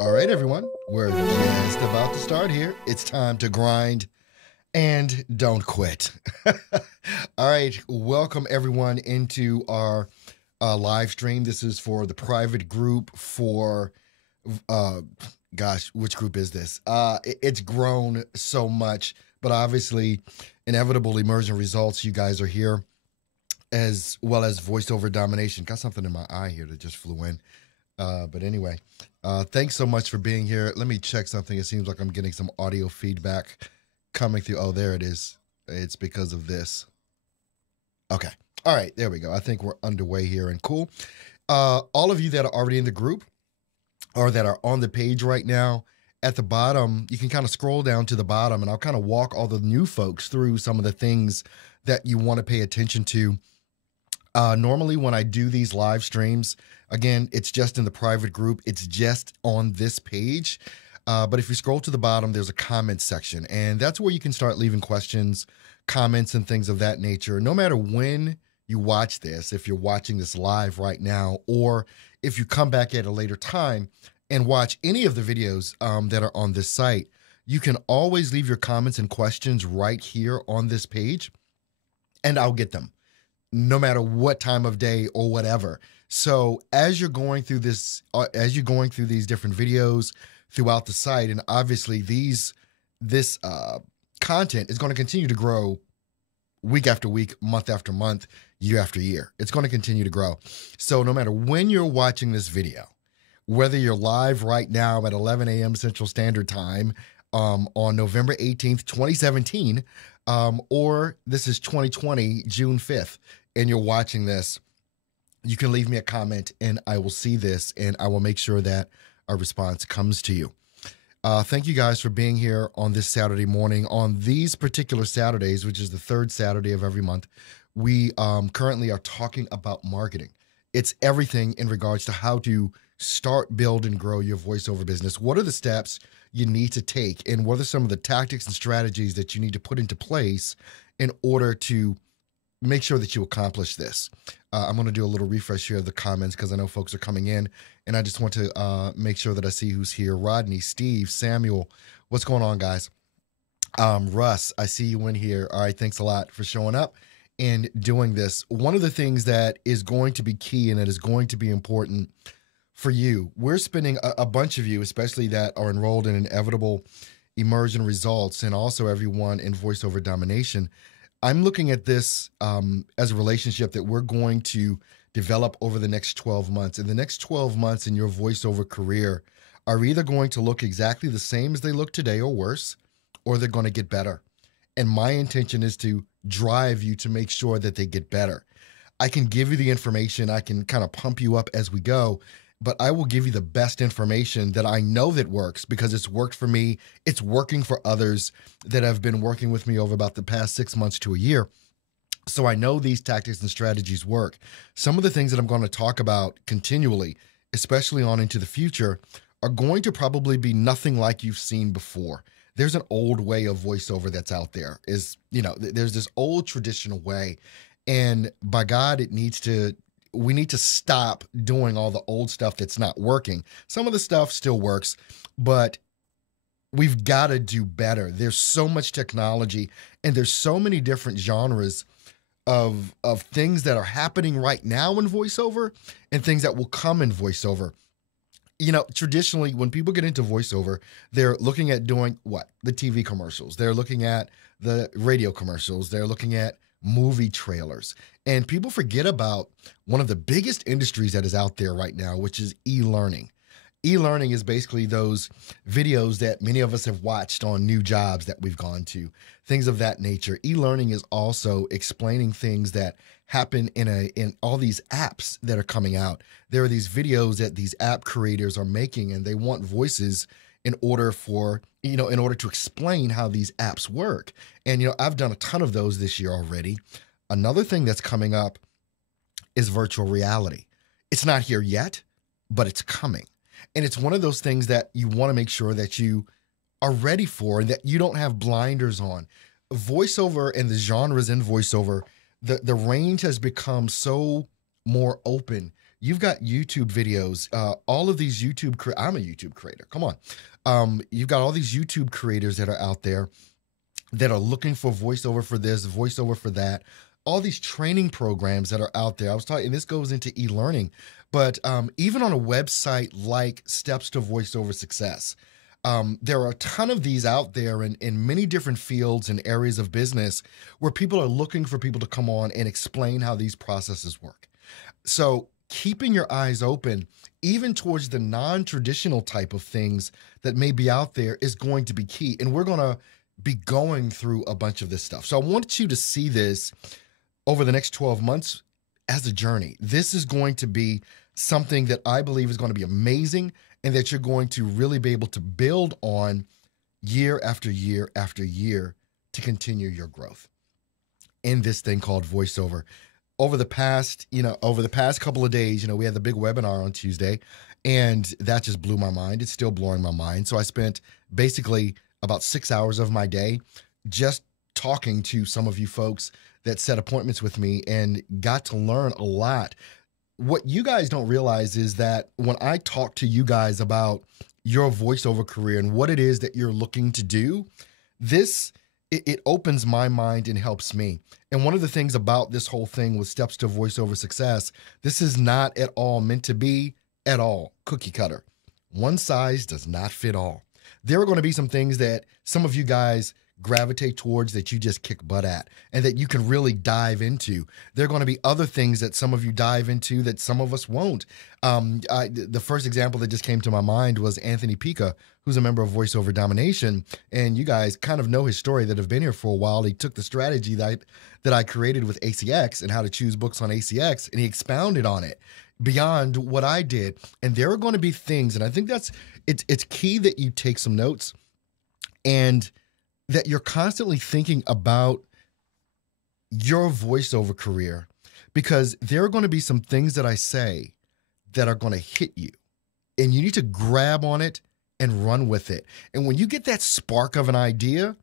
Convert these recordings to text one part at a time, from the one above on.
All right, everyone, we're just about to start here. It's time to grind and don't quit. All right, welcome everyone into our live stream. This is for the private group for, which group is this? It's grown so much, but obviously, inevitable emergent results. You guys are here, as well as voiceover domination. Got something in my eye here that just flew in. But anyway, thanks so much for being here. Let me check something. It seems like I'm getting some audio feedback coming through. Oh, there it is. It's because of this. Okay. All right. There we go. I think we're underway here and cool. All of you that are already in the group or that are on the page right now, at the bottom, you can kind of scroll down to the bottom and I'll kind of walk all the new folks through some of the things that you want to pay attention to. Normally when I do these live streams, again, it's just in the private group. It's just on this page. But if you scroll to the bottom, there's a comment section, and that's where you can start leaving questions, comments, and things of that nature. No matter when you watch this, if you're watching this live right now, or if you come back at a later time and watch any of the videos that are on this site, you can always leave your comments and questions right here on this page, and I'll get them, no matter what time of day or whatever. So as you're going through this, as you're going through these different videos throughout the site, and obviously this content is going to continue to grow week after week, month after month, year after year. It's going to continue to grow. So no matter when you're watching this video, whether you're live right now at 11 a.m. Central Standard Time on November 18th, 2017, or this is 2020, June 5th, and you're watching this, you can leave me a comment and I will see this and I will make sure that a response comes to you. Thank you guys for being here on this Saturday morning. On these particular Saturdays, which is the third Saturday of every month, we currently are talking about marketing. It's everything in regards to how to start, build, and grow your voiceover business. What are the steps you need to take, and what are some of the tactics and strategies that you need to put into place in order to make sure that you accomplish this? I'm going to do a little refresh here of the comments because I know folks are coming in, and I just want to make sure that I see who's here. Rodney, Steve, Samuel, what's going on, guys? Russ, I see you in here. All right, thanks a lot for showing up and doing this. One of the things that is going to be key and that is going to be important for you, we're spending a bunch of you, especially that are enrolled in Inevitable Immersion Results, and also everyone in Voiceover Domination. I'm looking at this as a relationship that we're going to develop over the next 12 months. And the next 12 months in your voiceover career are either going to look exactly the same as they look today or worse, or they're going to get better. And my intention is to drive you to make sure that they get better. I can give you the information. I can kind of pump you up as we go, but I will give you the best information that I know that works because it's worked for me. It's working for others that have been working with me over about the past 6 months to a year. So I know these tactics and strategies work. Some of the things that I'm going to talk about continually, especially on into the future, are going to probably be nothing like you've seen before. There's an old way of voiceover that's out there. There's this old traditional way, and by God, we need to stop doing all the old stuff that's not working. Some of the stuff still works, but we've got to do better. There's so much technology and there's so many different genres of things that are happening right now in voiceover and things that will come in voiceover. Traditionally, when people get into voiceover, they're looking at doing what? The TV commercials. They're looking at the radio commercials. They're looking at movie trailers. And people forget about one of the biggest industries that is out there right now, which is e-learning. E-learning is basically those videos that many of us have watched on new jobs that we've gone to, things of that nature. E-learning is also explaining things that happen in all these apps that are coming out. There are these videos that these app creators are making, and they want voices in order to explain how these apps work. And, I've done a ton of those this year already. Another thing that's coming up is virtual reality. It's not here yet, but it's coming. And it's one of those things that you want to make sure that you are ready for and that you don't have blinders on. Voiceover and the genres in voiceover, the range has become so more open. you've got YouTube videos, all of these I'm a YouTube creator. Come on. You've got all these YouTube creators that are out there that are looking for voiceover for this, voiceover for that, all these training programs that are out there. I was talking, and this goes into e-learning, but even on a website like Steps to Voiceover Success, there are a ton of these out there in many different fields and areas of business where people are looking for people to come on and explain how these processes work. So keeping your eyes open, even towards the non-traditional type of things that may be out there, is going to be key. And we're going to be going through a bunch of this stuff. So I want you to see this over the next 12 months as a journey. This is going to be something that I believe is going to be amazing and that you're going to really be able to build on year after year after year to continue your growth in this thing called voiceover. Over the past couple of days, we had the big webinar on Tuesday, and that just blew my mind. It's still blowing my mind. So I spent basically about 6 hours of my day just talking to some of you folks that set appointments with me and got to learn a lot. What you guys don't realize is that when I talk to you guys about your voiceover career and what it is that you're looking to do, it opens my mind and helps me. And one of the things about this whole thing with Steps to Voiceover Success, this is not at all meant to be at all cookie cutter. One size does not fit all. There are going to be some things that some of you guys gravitate towards that you just kick butt at and that you can really dive into. There are going to be other things that some of you dive into that some of us won't. The first example that just came to my mind was Anthony Pica, who's a member of Voiceover Domination. And you guys kind of know his story that have been here for a while. He took the strategy that I created with ACX and how to choose books on ACX, and he expounded on it beyond what I did. And there are going to be things, and I think it's key that you take some notes and that you're constantly thinking about your voiceover career, because there are going to be some things that I say that are going to hit you, and you need to grab on it and run with it. And when you get that spark of an idea,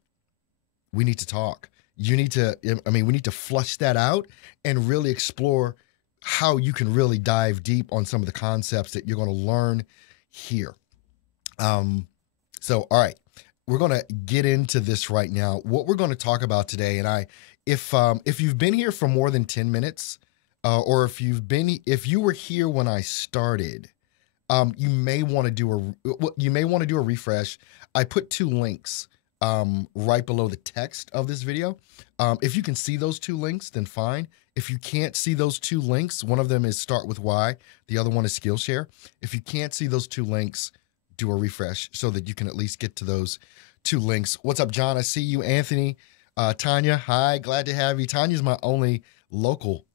we need to talk. We need to flush that out and really explore how you can really dive deep on some of the concepts that you're going to learn here. So, all right. We're going to get into this right now. What we're going to talk about today, and if you've been here for more than 10 minutes, or if you were here when I started, you may want to do a refresh. I put 2 links right below the text of this video. If you can see those 2 links, then fine. If you can't see those 2 links, one of them is Start With Why, the other one is Skillshare. If you can't see those 2 links, do a refresh so that you can at least get to those 2 links. What's up, John? I see you. Anthony, Tanya, hi, glad to have you. Tanya's my only local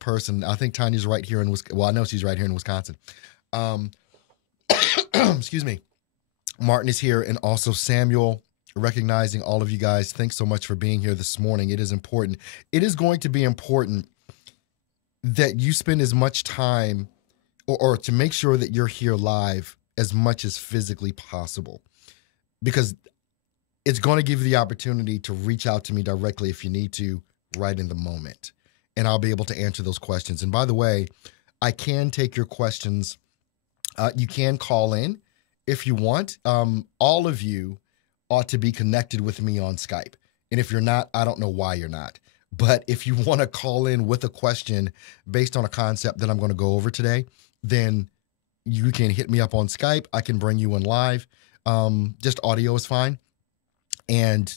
person. I think Tanya's right here in Wisconsin. Well, I know she's right here in Wisconsin. Excuse me. Martin is here, and also Samuel, recognizing all of you guys. Thanks so much for being here this morning. It is important. It is going to be important that you spend as much time or to make sure that you're here live as much as physically possible, because it's going to give you the opportunity to reach out to me directly if you need to right in the moment, and I'll be able to answer those questions. And by the way, I can take your questions. You can call in if you want. All of you ought to be connected with me on Skype. And if you're not, I don't know why you're not. But if you want to call in with a question based on a concept that I'm going to go over today, then you can hit me up on Skype. I can bring you in live. Just audio is fine. And,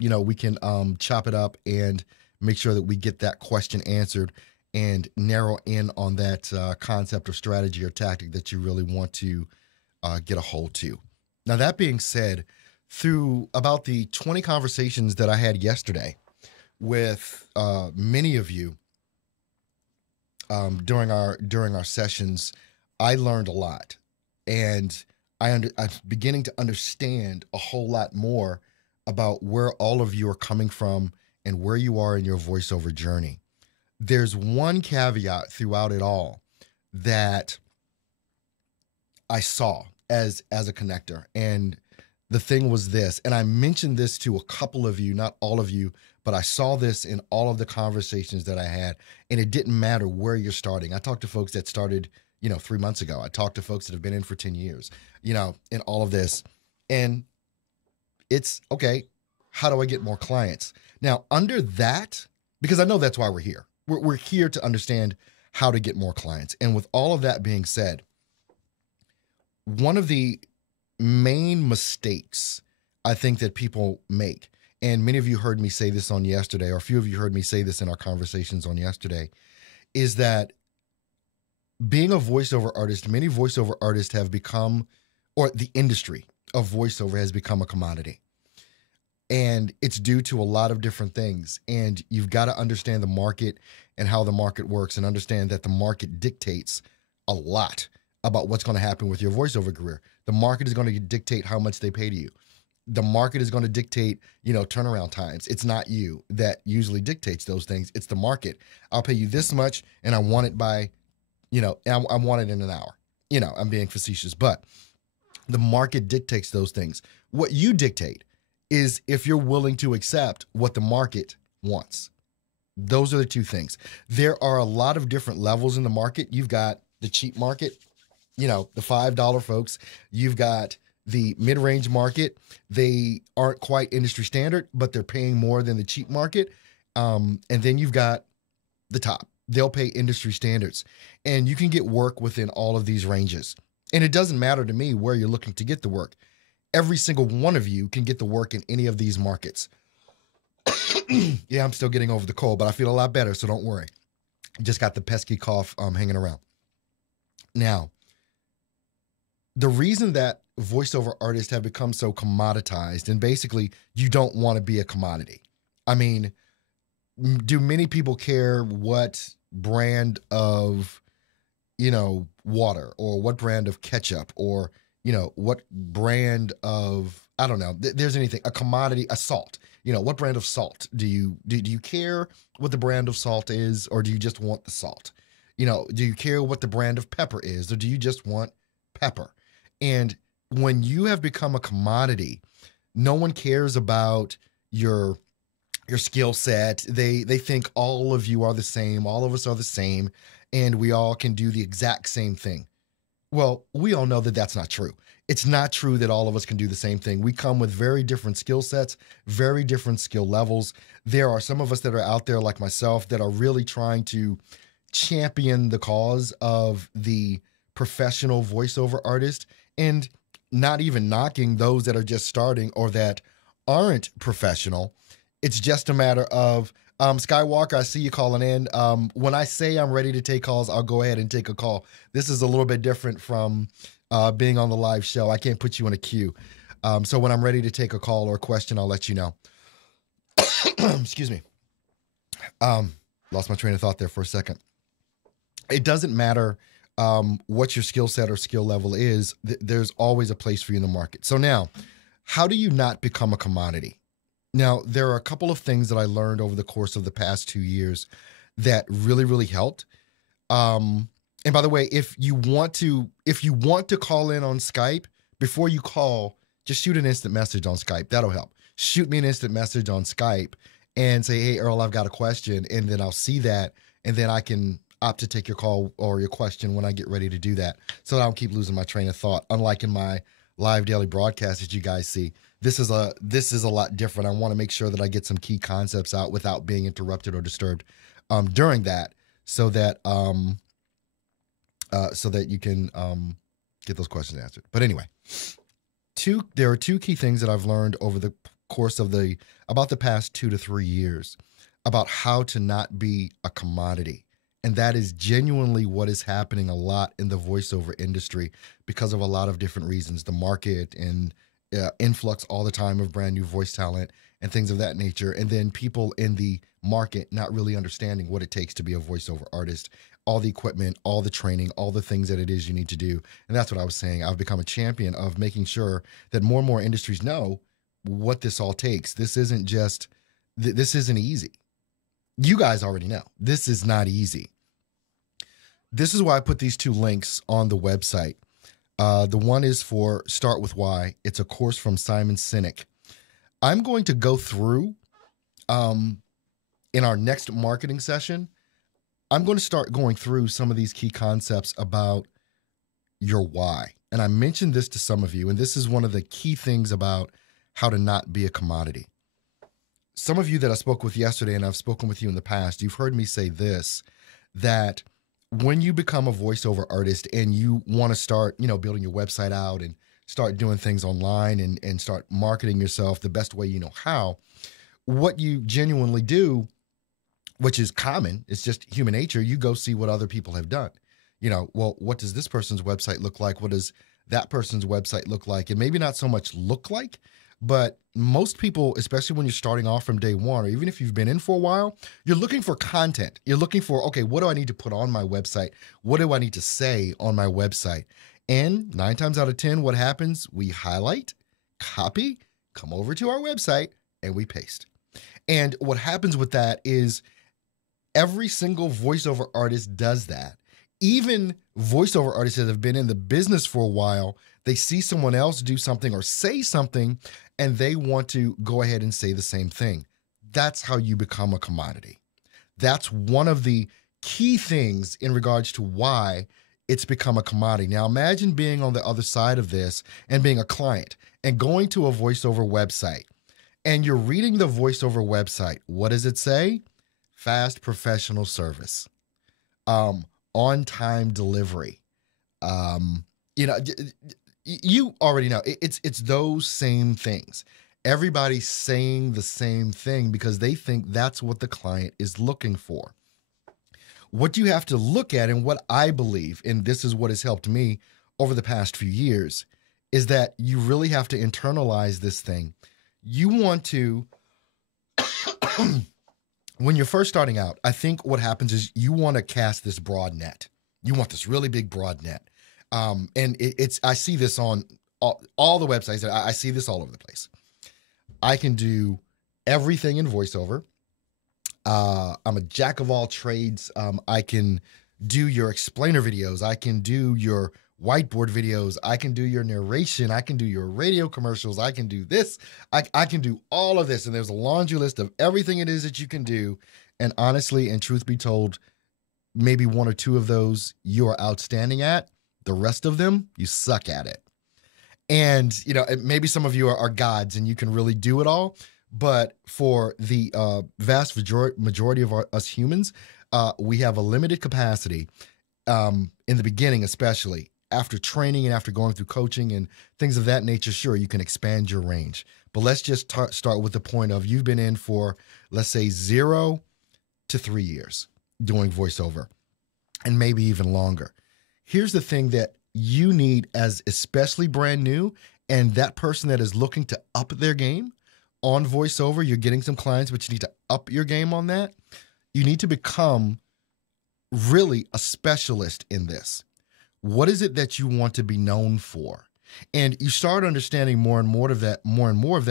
we can chop it up and make sure that we get that question answered and narrow in on that concept or strategy or tactic that you really want to get a hold to. Now, that being said, through about the 20 conversations that I had yesterday with many of you during our sessions, I learned a lot, and I'm beginning to understand a whole lot more about where all of you are coming from and where you are in your voiceover journey. There's one caveat throughout it all that I saw as a connector, and the thing was this, and I mentioned this to a couple of you, not all of you, but I saw this in all of the conversations that I had, and it didn't matter where you're starting. I talked to folks that started 3 months ago. I talked to folks that have been in for 10 years, in all of this. And it's okay. How do I get more clients? Now, under that, because I know that's why we're here. We're here to understand how to get more clients. And with all of that being said, one of the main mistakes I think that people make, and many of you heard me say this on yesterday, or a few of you heard me say this in our conversations on yesterday, is that being a voiceover artist, many voiceover artists have become, or the industry of voiceover has become a commodity. And it's due to a lot of different things. And you've got to understand the market and how the market works, and understand that the market dictates a lot about what's going to happen with your voiceover career. The market is going to dictate how much they pay to you. The market is going to dictate, turnaround times. It's not you that usually dictates those things. It's the market. I'll pay you this much, and I want it by, I want it in an hour. I'm being facetious, but the market dictates those things. What you dictate is if you're willing to accept what the market wants. Those are the two things. There are a lot of different levels in the market. You've got the cheap market, the $5 folks. You've got the mid-range market. They aren't quite industry standard, but they're paying more than the cheap market. And then you've got the top. They'll pay industry standards. And you can get work within all of these ranges. And it doesn't matter to me where you're looking to get the work. Every single one of you can get the work in any of these markets. Yeah, I'm still getting over the cold, but I feel a lot better, so don't worry. Just got the pesky cough hanging around. Now, the reason that voiceover artists have become so commoditized, and basically you don't want to be a commodity. I mean, do many people care what brand of, water, or what brand of ketchup, or what brand of, I don't know, there's anything, a commodity, a salt, what brand of salt do you care what the brand of salt is, or do you just want the salt? Do you care what the brand of pepper is, or do you just want pepper? And when you have become a commodity, no one cares about your skill set. They think all of you are the same. All of us are the same, and we all can do the exact same thing. Well, we all know that that's not true. It's not true that all of us can do the same thing. We come with very different skill sets, very different skill levels. There are some of us that are out there like myself that are really trying to champion the cause of the professional voiceover artist, and not even knocking those that are just starting or that aren't professional. It's just a matter of, Skywalker, I see you calling in. When I say I'm ready to take calls, I'll go ahead and take a call. This is a little bit different from being on the live show. I can't put you in a queue. So when I'm ready to take a call or a question, I'll let you know. Excuse me. Lost my train of thought there for a second. It doesn't matter what your skill set or skill level is. There's always a place for you in the market. So now, how do you not become a commodity? Now, there are a couple of things that I learned over the course of the past 2 years that really, really helped. And by the way, if you want to call in on Skype, before you call, just shoot an instant message on Skype. That'll help. Shoot me an instant message on Skype and say, hey, Earl, I've got a question. And then I'll see that. And then I can opt to take your call or your question when I get ready to do that, so that I don't keep losing my train of thought. Unlike in my live daily broadcast that you guys see, this is a lot different. I want to make sure that I get some key concepts out without being interrupted or disturbed during that, so that you can get those questions answered. But anyway, there are two key things that I've learned over the course of about the past 2 to 3 years about how to not be a commodity. And that is genuinely what is happening a lot in the voiceover industry because of a lot of different reasons. The market and influx all the time of brand new voice talent and things of that nature. And then people in the market not really understanding what it takes to be a voiceover artist, all the equipment, all the training, all the things that it is you need to do. And that's what I was saying. I've become a champion of making sure that more and more industries know what this all takes. This isn't just, this isn't easy. You guys already know this is not easy. This is why I put these 2 links on the website. The one is for Start With Why. It's a course from Simon Sinek. I'm going to go through, in our next marketing session, I'm going to start going through some of these key concepts about your why. And I mentioned this to some of you, and this is one of the key things about how to not be a commodity. Some of you that I spoke with yesterday, and I've spoken with you in the past, you've heard me say this, that when you become a voiceover artist and you want to start, building your website out and start doing things online and start marketing yourself the best way you know how, what you genuinely do, which is common, it's just human nature, you go see what other people have done. Well, what does this person's website look like? What does that person's website look like? And maybe not so much look like, but most people, especially when you're starting off from day one, or even if you've been in for a while, you're looking for content. You're looking for, okay, what do I need to put on my website? What do I need to say on my website? And 9 times out of 10, what happens? We highlight, copy, come over to our website, and we paste. And what happens with that is every single voiceover artist does that. Even voiceover artists that have been in the business for a while, they see someone else do something or say something, and they want to go ahead and say the same thing. That's how you become a commodity. That's one of the key things in regards to why it's become a commodity. Now, imagine being on the other side of this and being a client and going to a voiceover website, and you're reading the voiceover website. What does it say? Fast professional service. On-time delivery. You already know. It's those same things. Everybody's saying the same thing because they think that's what the client is looking for. What you have to look at, and what I believe, and this is what has helped me over the past few years, is that you really have to internalize this thing. You want to... When you're first starting out, I think what happens is you want to cast this broad net. You want this really big broad net. And I see this on all the websites. I see this all over the place. I can do everything in voiceover. I'm a jack of all trades. I can do your explainer videos. I can do your whiteboard videos. I can do your narration. I can do your radio commercials. I can do this. I can do all of this. And there's a laundry list of everything it is that you can do. And honestly, and truth be told, maybe 1 or 2 of those you are outstanding at. The rest of them, you suck at it. And, maybe some of you are gods and you can really do it all. But for the vast majority of us humans, we have a limited capacity in the beginning, especially. After training and after going through coaching and things of that nature, sure, you can expand your range. But let's just start with the point of you've been in for, let's say, 0 to 3 years doing voiceover, and maybe even longer. Here's the thing that you need as especially brand new, and that person that is looking to up their game on voiceover, you're getting some clients, but you need to up your game on that. You need to become really a specialist in this. What is it that you want to be known for? And you start understanding more and more of that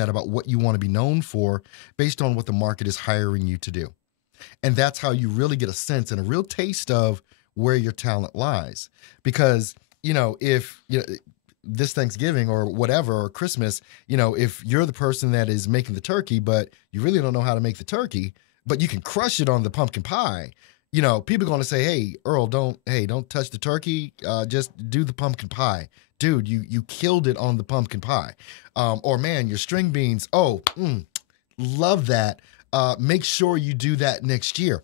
about what you want to be known for based on what the market is hiring you to do. And that's how you really get a sense and a real taste of where your talent lies. Because, if this Thanksgiving or whatever, or Christmas, if you're the person that is making the turkey, but you really don't know how to make the turkey, but you can crush it on the pumpkin pie, people are going to say, hey, Earl, don't touch the turkey. Just do the pumpkin pie. Dude, you killed it on the pumpkin pie. Or man, your string beans. Oh, love that. Make sure you do that next year.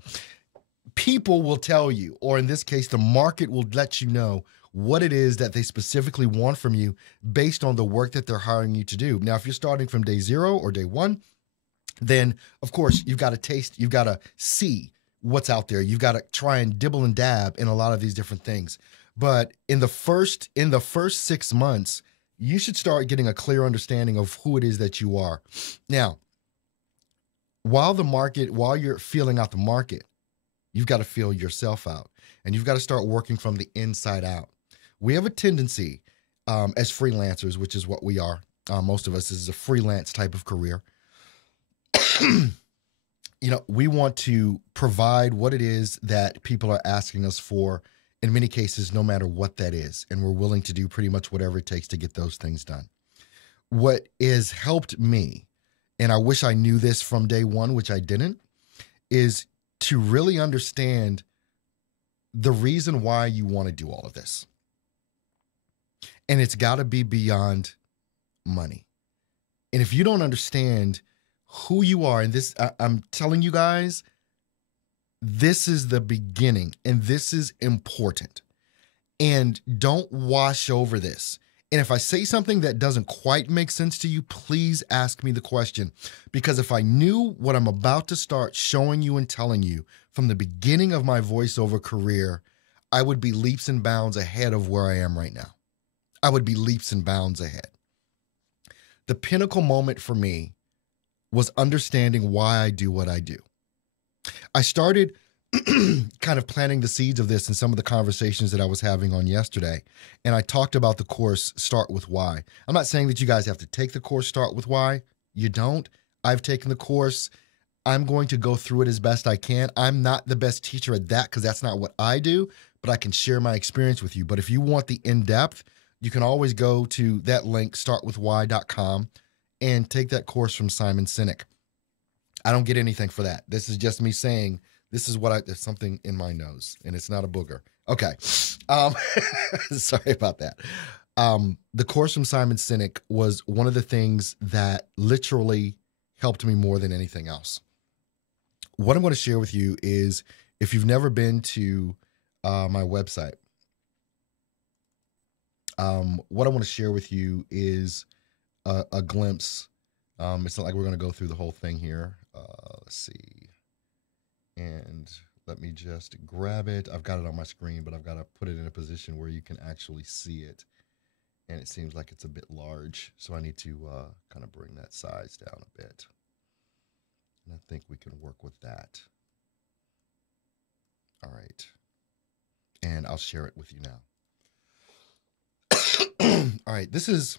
People will tell you, or in this case, the market will let you know what it is that they specifically want from you based on the work that they're hiring you to do. Now, if you're starting from day 0 or day 1, then of course you've got to taste, you've got to see what's out there. You've got to try and dibble and dab in a lot of these different things. But in the first 6 months, you should start getting a clear understanding of who it is that you are. Now, while you're feeling out the market, you've got to feel yourself out, and you've got to start working from the inside out. We have a tendency as freelancers, which is what we are. Most of us, this is a freelance type of career. We want to provide what it is that people are asking us for, in many cases, no matter what that is. And we're willing to do pretty much whatever it takes to get those things done. What has helped me, and I wish I knew this from day one, which I didn't, is to really understand the reason why you want to do all of this. And it's got to be beyond money. And if you don't understand who you are, and this, I'm telling you guys, this is the beginning, and this is important. And don't wash over this. And if I say something that doesn't quite make sense to you, please ask me the question. Because if I knew what I'm about to start showing you and telling you from the beginning of my voiceover career, I would be leaps and bounds ahead of where I am right now. I would be leaps and bounds ahead. The pinnacle moment for me was understanding why I do what I do. I started kind of planting the seeds of this in some of the conversations that I was having on yesterday. And I talked about the course, Start With Why. I'm not saying that you guys have to take the course, Start With Why. You don't. I've taken the course. I'm going to go through it as best I can. I'm not the best teacher at that because that's not what I do, but I can share my experience with you. But if you want the in-depth, you can always go to that link, startwithwhy.com, and take that course from Simon Sinek. I don't get anything for that. This is just me saying, this is what there's something in my nose, and it's not a booger. Okay. Sorry about that. The course from Simon Sinek was one of the things that literally helped me more than anything else. What I'm going to share with you is, if you've never been to my website, what I want to share with you is a glimpse. It's not like we're going to go through the whole thing here. Let's see. And let me just grab it. I've got it on my screen, but I've got to put it in a position where you can actually see it. And it seems like it's a bit large, so I need to kind of bring that size down a bit. And I think we can work with that. All right. And I'll share it with you now. All right, this is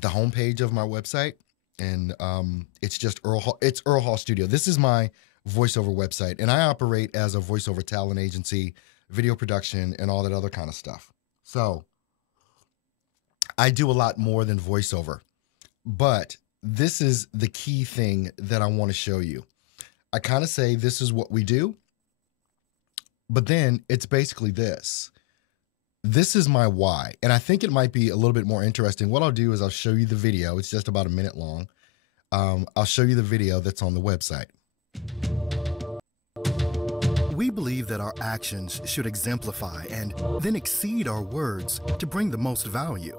the homepage of my website, and it's just Earl Hall. It's Earl Hall Studio. This is my voiceover website, and I operate as a voiceover talent agency, video production, and all that other kind of stuff. So I do a lot more than voiceover, but this is the key thing that I want to show you. I kind of say this is what we do, but then it's basically this. This is my why, and I think it might be a little bit more interesting. What I'll do is I'll show you the video. It's just about a minute long. I'll show you the video that's on the website. We believe that our actions should exemplify and then exceed our words to bring the most value,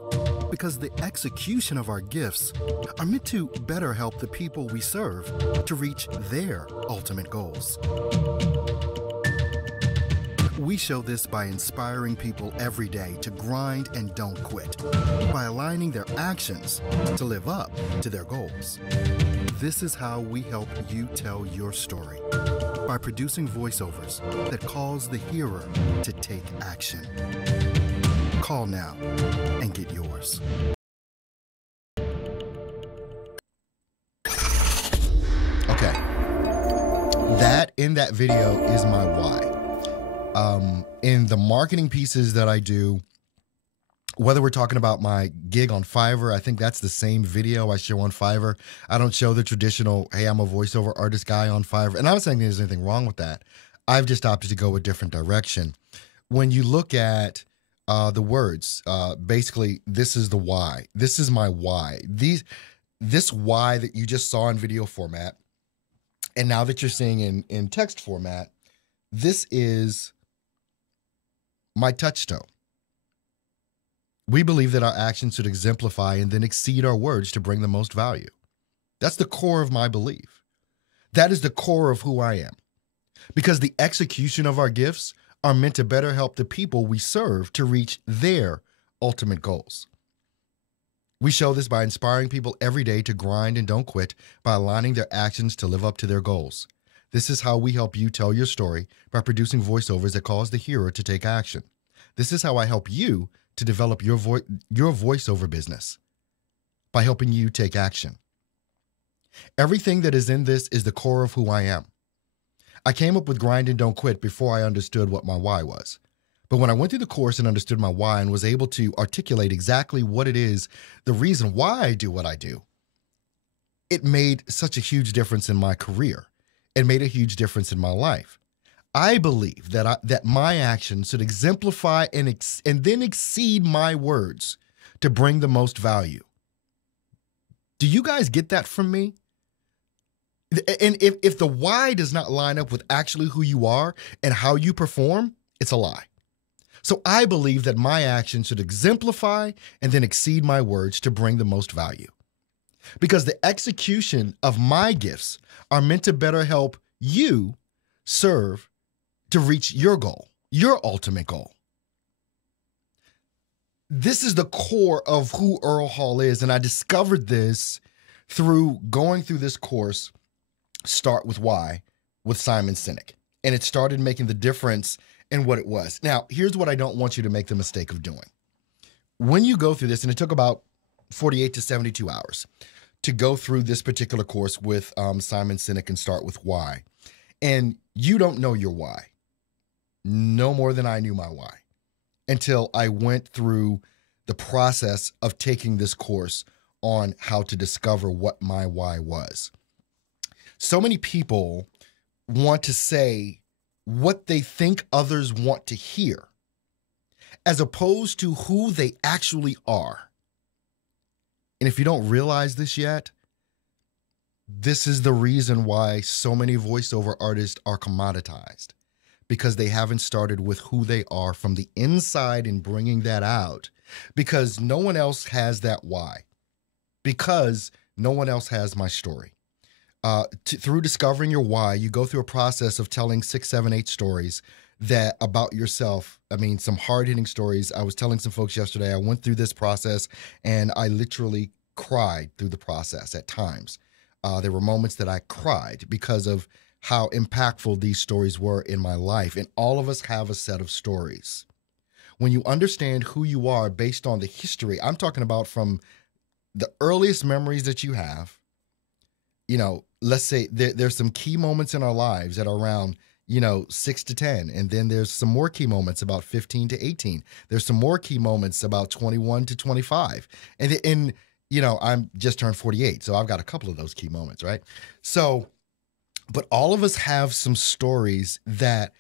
because the execution of our gifts are meant to better help the people we serve to reach their ultimate goals. We show this by inspiring people every day to grind and don't quit, by aligning their actions to live up to their goals. This is how we help you tell your story, by producing voiceovers that cause the hearer to take action. Call now and get yours. Okay. That in that video is my why. In the marketing pieces that I do, whether we're talking about my gig on Fiverr, I think that's the same video I show on Fiverr. I don't show the traditional, hey, I'm a voiceover artist guy on Fiverr. And I'm not saying there's anything wrong with that. I've just opted to go a different direction. When you look at the words, basically, this is the why. This is my why. This why that you just saw in video format, and now that you're seeing in text format, this is my touchstone. We believe that our actions should exemplify and then exceed our words to bring the most value. That's the core of my belief. That is the core of who I am. Because the execution of our gifts are meant to better help the people we serve to reach their ultimate goals. We show this by inspiring people every day to grind and don't quit, by aligning their actions to live up to their goals. This is how we help you tell your story, by producing voiceovers that cause the hearer to take action. This is how I help you to develop your voiceover business, by helping you take action. Everything that is in this is the core of who I am. I came up with grind and don't quit before I understood what my why was. But when I went through the course and understood my why and was able to articulate exactly what it is, the reason why I do what I do, it made such a huge difference in my career. It made a huge difference in my life. I believe that my actions should exemplify and then exceed my words to bring the most value. Do you guys get that from me? And if the why does not line up with actually who you are and how you perform, it's a lie. So I believe that my actions should exemplify and then exceed my words to bring the most value. Because the execution of my gifts are meant to better help you serve to reach your goal, your ultimate goal. This is the core of who Earl Hall is. And I discovered this through going through this course, Start With Why, with Simon Sinek. And it started making the difference in what it was. Now, here's what I don't want you to make the mistake of doing. When you go through this, and it took about 48 to 72 hours to go through this particular course with Simon Sinek and Start With Why. And you don't know your why. No more than I knew my why until I went through the process of taking this course on how to discover what my why was. So many people want to say what they think others want to hear, as opposed to who they actually are. And if you don't realize this yet, this is the reason why so many voiceover artists are commoditized, because they haven't started with who they are from the inside and bringing that out, because no one else has that why, because no one else has my story. Through discovering your why, you go through a process of telling 6, 7, 8 stories that about yourself. I mean, some hard-hitting stories. I was telling some folks yesterday, I went through this process and I literally cried through the process at times. There were moments that I cried because of how impactful these stories were in my life. And all of us have a set of stories. When you understand who you are based on the history, I'm talking about from the earliest memories that you have. You know, let's say there's some key moments in our lives that are around, 6 to 10. And then there's some more key moments about 15 to 18. There's some more key moments about 21 to 25. And I'm just turned 48. So I've got a couple of those key moments, right? So, but all of us have some stories that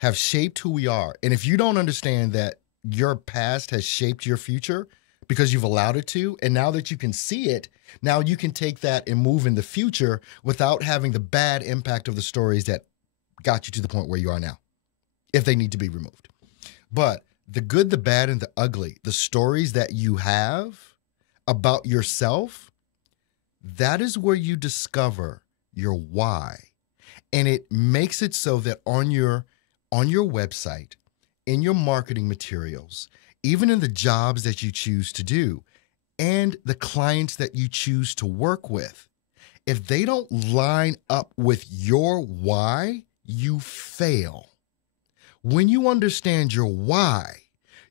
have shaped who we are. And if you don't understand that your past has shaped your future because you've allowed it to, and now that you can see it, now you can take that and move in the future without having the bad impact of the stories that got you to the point where you are now, if they need to be removed. But the good, the bad, and the ugly, the stories that you have about yourself, that is where you discover your why. And it makes it so that on your website, in your marketing materials, even in the jobs that you choose to do, and the clients that you choose to work with, if they don't line up with your why, you fail. When you understand your why,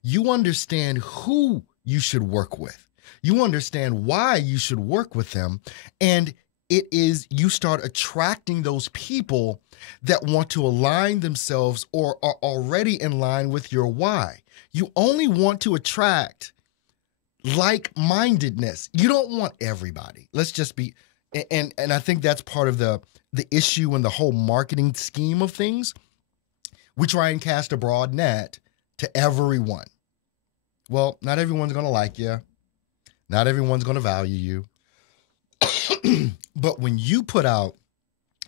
you understand who you should work with. You understand why you should work with them. And you start attracting those people that want to align themselves or are already in line with your why. You only want to attract like-mindedness. You don't want everybody. Let's just be, and I think that's part of the issue in the whole marketing scheme of things. We try and cast a broad net to everyone. Well, not everyone's going to like you. Not everyone's going to value you. But when you put out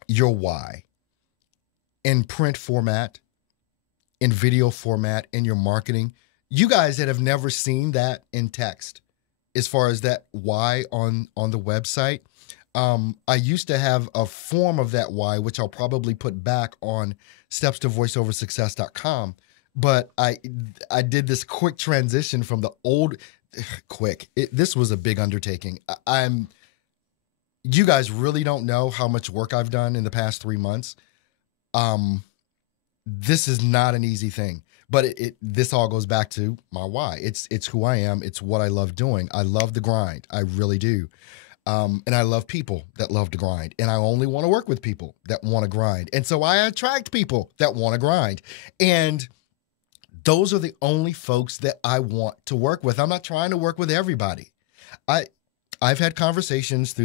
your why in print format, in video format, in your marketing, you guys that have never seen that in text, as far as that why on the website, I used to have a form of that why, which I'll probably put back on stepstovoiceoversuccess.com. But I did this quick transition from the old, this was a big undertaking. You guys really don't know how much work I've done in the past 3 months. This is not an easy thing, but this all goes back to my why. It's who I am. It's what I love doing. I love the grind. I really do. And I love people that love to grind. And I only want to work with people that want to grind. And so I attract people that want to grind. And those are the only folks that I want to work with. I'm not trying to work with everybody. I've had conversations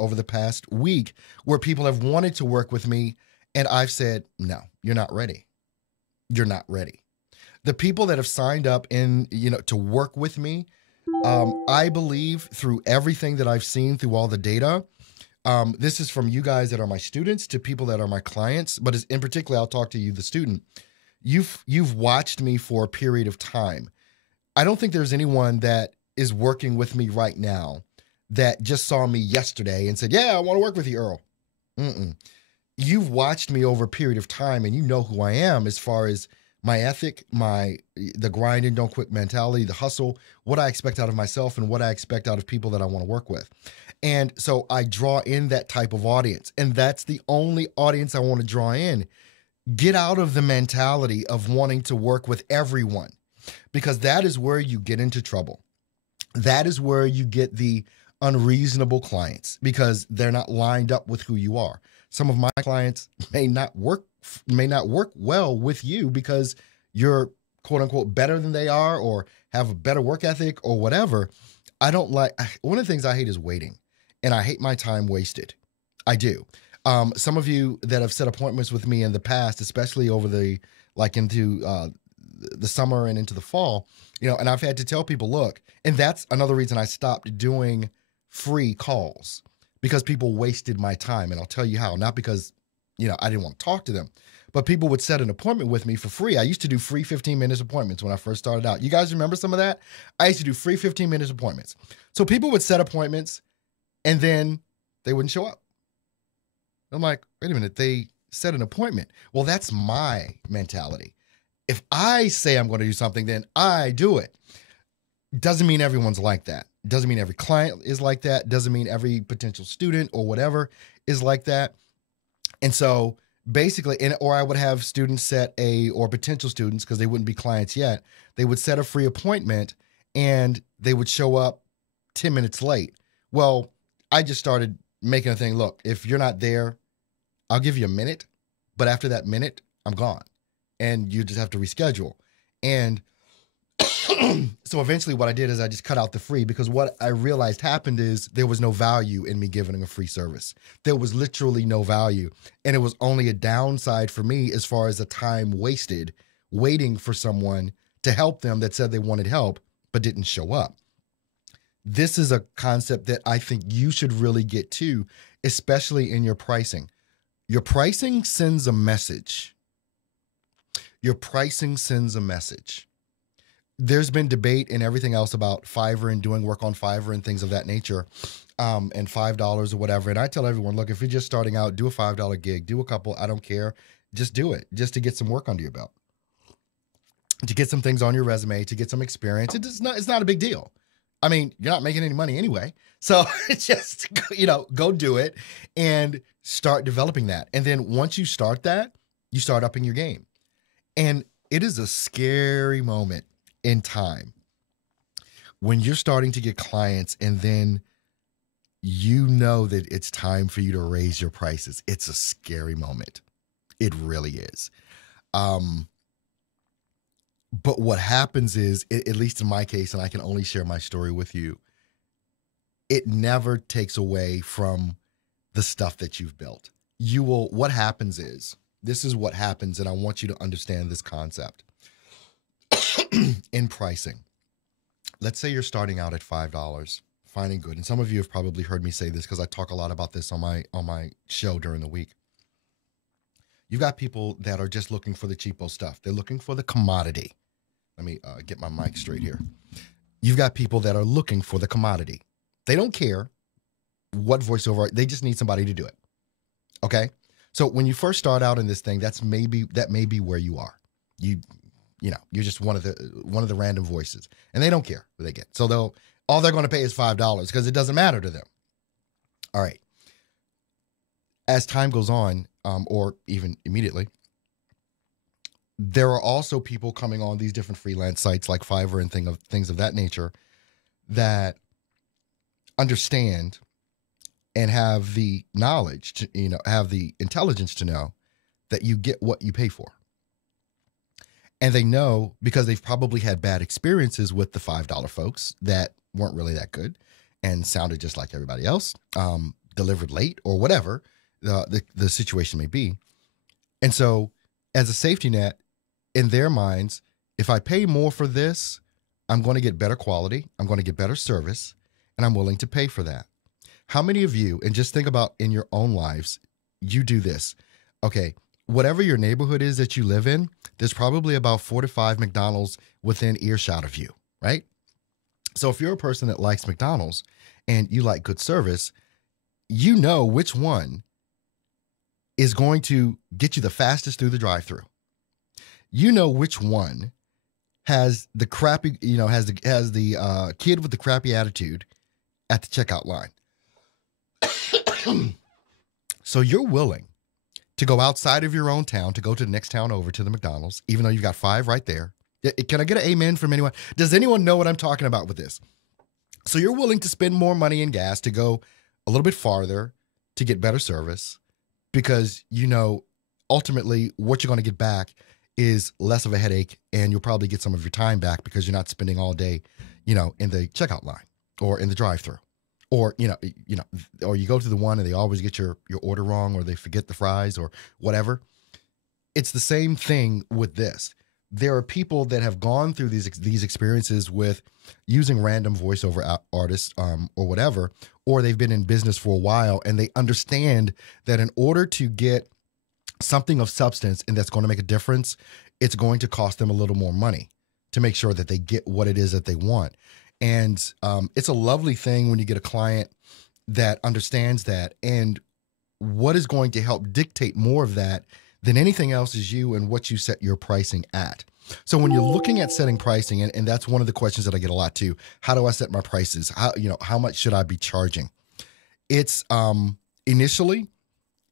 over the past week where people have wanted to work with me, and I've said, no, you're not ready. You're not ready. The people that have signed up to work with me, I believe through everything that I've seen through all the data, this is from you guys that are my students to people that are my clients, but in particular, I'll talk to you, the student. You've watched me for a period of time. I don't think there's anyone that is working with me right now that just saw me yesterday and said, yeah, I want to work with you, Earl. Mm-mm. You've watched me over a period of time and you know who I am as far as my ethic, the grind and don't quit mentality, the hustle, what I expect out of myself and what I expect out of people that I want to work with. And so I draw in that type of audience, and that's the only audience I want to draw in. Get out of the mentality of wanting to work with everyone, because that is where you get into trouble. That is where you get the unreasonable clients because they're not lined up with who you are. Some of my clients may not work well with you because you're quote unquote better than they are or have a better work ethic or whatever. One of the things I hate is waiting, and I hate my time wasted. I do. Some of you that have set appointments with me in the past, especially over into the summer and into the fall, and I've had to tell people, look, and that's another reason I stopped doing free calls, because people wasted my time. And I'll tell you how. Not because, I didn't want to talk to them, but people would set an appointment with me for free. I used to do free 15-minute appointments when I first started out. You guys remember some of that? I used to do free 15-minute appointments. So people would set appointments and then they wouldn't show up. I'm like, wait a minute, they set an appointment. Well, that's my mentality. If I say I'm going to do something, then I do it. Doesn't mean everyone's like that. Doesn't mean every client is like that. Doesn't mean every potential student or whatever is like that. And so basically, or I would have students or potential students, because they wouldn't be clients yet, they would set a free appointment and they would show up 10 minutes late. Well, I just started making a thing, look, if you're not there, I'll give you a minute, but after that minute, I'm gone. And you just have to reschedule. And so eventually what I did is I just cut out the free, because what I realized happened is there was no value in me giving a free service. There was literally no value. And it was only a downside for me as far as the time wasted waiting for someone to help them that said they wanted help but didn't show up. This is a concept that I think you should really get to, especially in your pricing. Your pricing sends a message. Your pricing sends a message. There's been debate and everything else about Fiverr and doing work on Fiverr and things of that nature, and $5 or whatever. And I tell everyone, look, if you're just starting out, do a $5 gig, do a couple, I don't care. Just do it, just to get some work under your belt, to get some things on your resume, to get some experience. It's not a big deal. I mean, you're not making any money anyway. So just, go do it and start developing that. And then once you start that, you start upping your game. And it is a scary moment in time when you're starting to get clients and then you know that it's time for you to raise your prices. It's a scary moment. It really is. But what happens is, at least in my case, and I can only share my story with you, it never takes away from the stuff that you've built. What happens is, this is what happens, and I want you to understand this concept. In pricing, let's say you're starting out at $5, finding good. And some of you have probably heard me say this because I talk a lot about this on my show during the week. You've got people that are just looking for the cheapo stuff. They're looking for the commodity. Let me get my mic straight here. You've got people that are looking for the commodity. They don't care what voiceover, they just need somebody to do it. Okay? So when you first start out in this thing, that may be where you are. You're just one of the random voices, and they don't care what they get. So all they're going to pay is $5 because it doesn't matter to them. All right. As time goes on, or even immediately, there are also people coming on these different freelance sites like Fiverr and things of that nature that understand and have the knowledge to, have the intelligence to know that you get what you pay for. And they know because they've probably had bad experiences with the $5 folks that weren't really that good and sounded just like everybody else, delivered late or whatever the situation may be. And so as a safety net, in their minds, if I pay more for this, I'm going to get better quality, I'm going to get better service, and I'm willing to pay for that. How many of you, and just think about in your own lives, you do this? Okay, whatever your neighborhood is that you live in, there's probably about 4 to 5 McDonald's within earshot of you, right? So if you're a person that likes McDonald's and you like good service, you know which one is going to get you the fastest through the drive-thru. You know which one has the crappy, has the kid with the crappy attitude at the checkout line. So you're willing to go outside of your own town, to go to the next town over to the McDonald's, even though you've got 5 right there. Can I get an amen from anyone? Does anyone know what I'm talking about with this? So you're willing to spend more money in gas to go a little bit farther to get better service because ultimately what you're going to get back is less of a headache, and you'll probably get some of your time back because you're not spending all day, in the checkout line or in the drive-thru. Or, or you go to the one and they always get your order wrong, or they forget the fries or whatever. It's the same thing with this. There are people that have gone through these experiences with using random voiceover artists or whatever, or they've been in business for a while and they understand that in order to get something of substance and that's going to make a difference, it's going to cost them a little more money to make sure that they get what it is that they want. And it's a lovely thing when you get a client that understands that. And what is going to help dictate more of that than anything else is you and what you set your pricing at. So when you're looking at setting pricing, and that's one of the questions that I get a lot too, how do I set my prices? How much should I be charging? It's initially,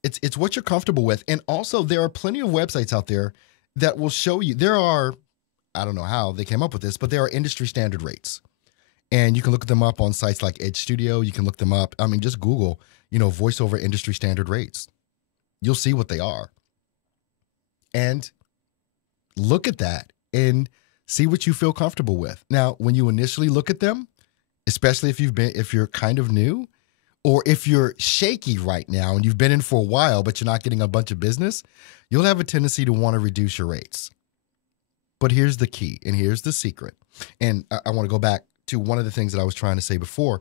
it's what you're comfortable with. And also there are plenty of websites out there that will show you, I don't know how they came up with this, but there are industry standard rates. And you can look them up on sites like Edge Studio. You can look them up. Just Google, voiceover industry standard rates. You'll see what they are. And look at that and see what you feel comfortable with. Now, when you initially look at them, especially if you're kind of new, or if you're shaky right now and you've been in for a while, but you're not getting a bunch of business, you'll have a tendency to want to reduce your rates. But here's the key, and here's the secret. And I want to go back to one of the things that I was trying to say before.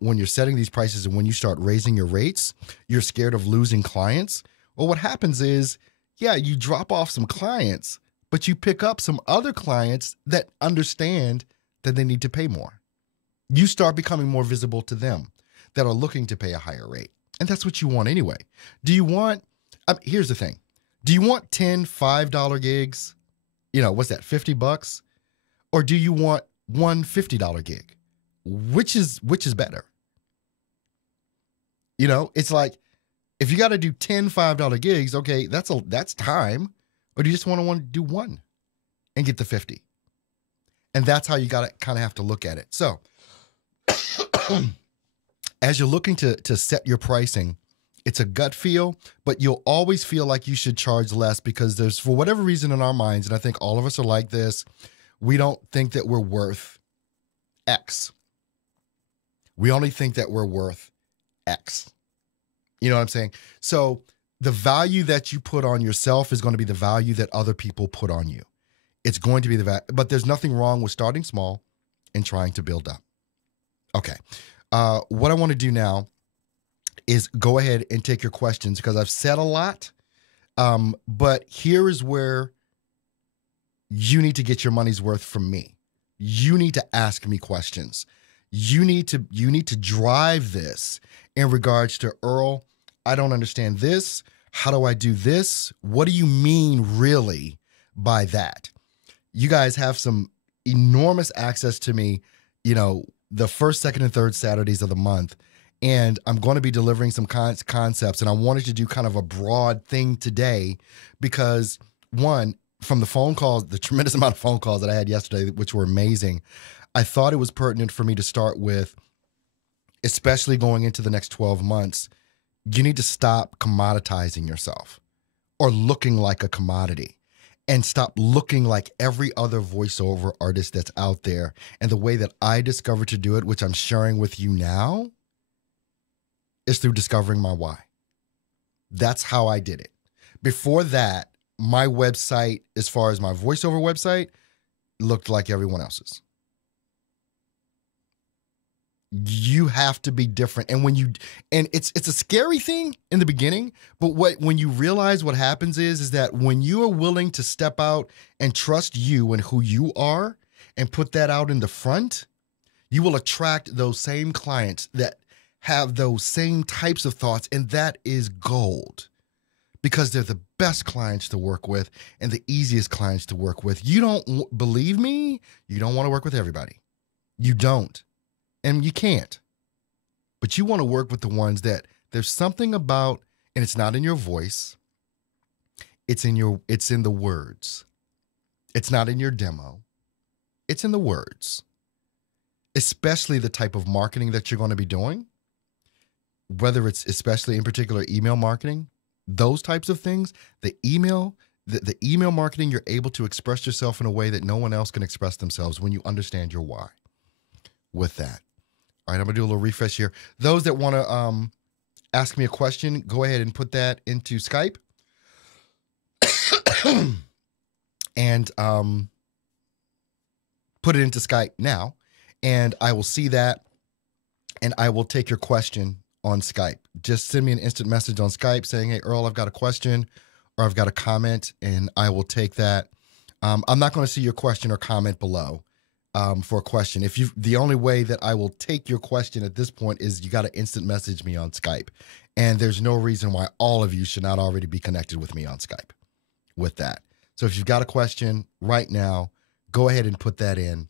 When you're setting these prices and when you start raising your rates, you're scared of losing clients. Well, what happens is, you drop off some clients, but you pick up some other clients that understand that they need to pay more. You start becoming more visible to them that are looking to pay a higher rate. And that's what you want anyway. Here's the thing. Do you want 10 $5 gigs? What's that, $50? Or do you want one $50 gig? Which is better? It's like, if you got to do 10 $5 gigs, okay, that's time. Or do you just want to do one and get the 50? And that's how you got to kind of have to look at it. So as you're looking to set your pricing, it's a gut feel, but you'll always feel like you should charge less because there's, for whatever reason in our minds, and I think all of us are like this, we don't think that we're worth X. We only think that we're worth X. You know what I'm saying? So the value that you put on yourself is going to be the value that other people put on you. It's going to be the value, but there's nothing wrong with starting small and trying to build up. Okay. What I want to do now is go ahead and take your questions because I've said a lot. But here is where you need to get your money's worth from me. You need to ask me questions. You need to drive this in regards to, Earl, I don't understand this. How do I do this? What do you mean really by that? You guys have some enormous access to me, the first, second, and third Saturdays of the month. And I'm going to be delivering some concepts. And I wanted to do kind of a broad thing today because, one, from the phone calls, the tremendous amount of phone calls that I had yesterday, which were amazing, I thought it was pertinent for me to start with, especially going into the next 12 months, you need to stop commoditizing yourself or looking like a commodity and stop looking like every other voiceover artist that's out there. And the way that I discovered to do it, which I'm sharing with you now, is through discovering my why. That's how I did it. Before that, my website, as far as my voiceover website, looked like everyone else's. You have to be different. And it's a scary thing in the beginning, but when you realize what happens is that when you are willing to step out and trust you and who you are and put that out in the front, you will attract those same clients that have those same types of thoughts. And that is gold, because they're the best clients to work with and the easiest clients to work with. You don't believe me? You don't want to work with everybody. You don't. And you can't. But you want to work with the ones that there's something about, and it's not in your voice. It's in the words. It's not in your demo. It's in the words. Especially the type of marketing that you're going to be doing. Whether it's especially in particular email marketing, those types of things, the email marketing, you're able to express yourself in a way that no one else can express themselves when you understand your why with that. All right, I'm going to do a little refresh here. Those that want to ask me a question, go ahead and put that into Skype. And put it into Skype now. And I will see that. And I will take your question on Skype. Just send me an instant message on Skype saying, hey, Earl, I've got a question or I've got a comment, and I will take that. I'm not going to see your question or comment below. For a question. The only way that I will take your question at this point is you got to instant message me on Skype. And there's no reason why all of you should not already be connected with me on Skype with that. So if you've got a question right now, go ahead and put that in,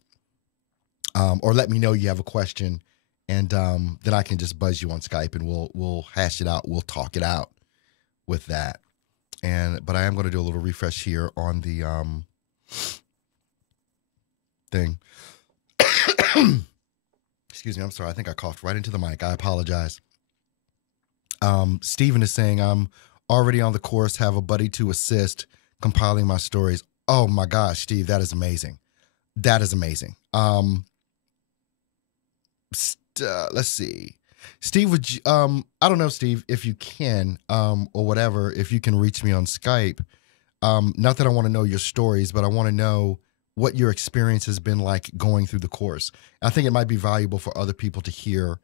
or let me know you have a question, and then I can just buzz you on Skype and we'll hash it out. We'll talk it out with that. But I am going to do a little refresh here on the thing. Excuse me, I'm sorry. I think I coughed right into the mic. I apologize. Steven is saying, I'm already on the course, have a buddy to assist compiling my stories. Oh my gosh, Steve, that is amazing. That is amazing. Let's see. Steve, would you, I don't know, Steve, if you can, or whatever, if you can reach me on Skype. Not that I want to know your stories, but I want to know what your experience has been like going through the course. I think it might be valuable for other people to hear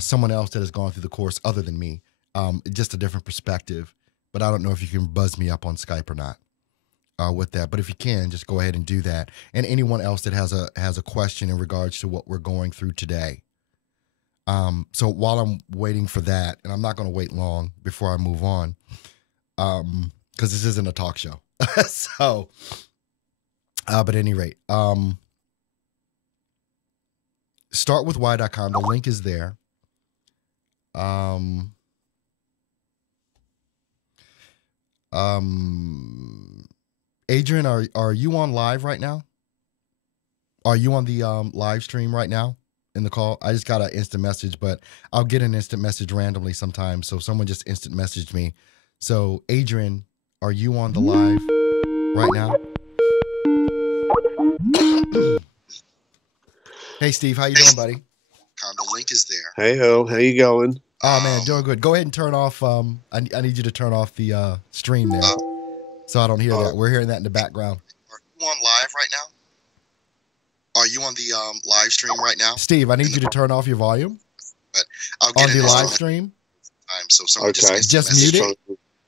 someone else that has gone through the course other than me, just a different perspective. But I don't know if you can buzz me up on Skype or not with that. But if you can, just go ahead and do that. And anyone else that has a question in regards to what we're going through today. So while I'm waiting for that, and I'm not going to wait long before I move on, because this isn't a talk show. So... but at any rate, startwithwhy.com. The link is there. Adrian, are you on live right now? Are you on the live stream right now in the call? I just got an instant message, but I'll get an instant message randomly sometimes. So someone just instant messaged me. So Adrian, are you on the live right now? Hey Steve, how you doing, buddy? The link is there. Hey Earl, how you going? Oh man, doing good. Go ahead and turn off. I need you to turn off the stream there, so I don't hear that. We're hearing that in the background. Are you on live right now? Are you on the live stream right now? Steve, I need you to turn off your volume. But I'll get on the live stream. So someone just mute it.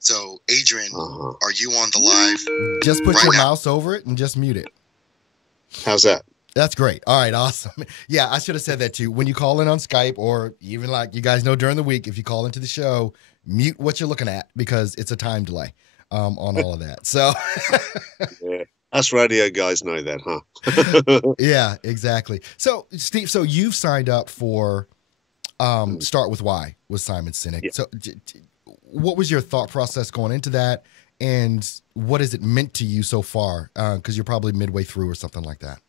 So Adrian, are you on the live? Just put your mouse over it and just mute it. How's that? That's great. All right, awesome. Yeah, I should have said that too. When you call in on Skype, or even like you guys know during the week, if you call into the show, mute what you're looking at because it's a time delay on all of that. So yeah, us radio guys know that, huh? Yeah, exactly. So Steve, so you've signed up for Start With Why with Simon Sinek. Yeah. So what was your thought process going into that, and what has it meant to you so far? Because you're probably midway through or something like that.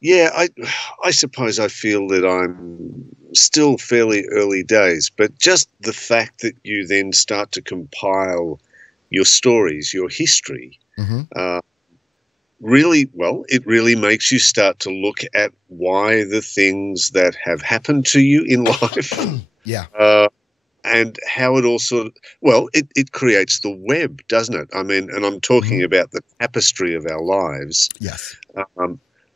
Yeah, I suppose I feel that I'm still fairly early days, but just the fact that you then start to compile your stories, your history, it really makes you start to look at why the things that have happened to you in life, and how it also, it creates the web, doesn't it? I mean, and I'm talking about the tapestry of our lives. Yes.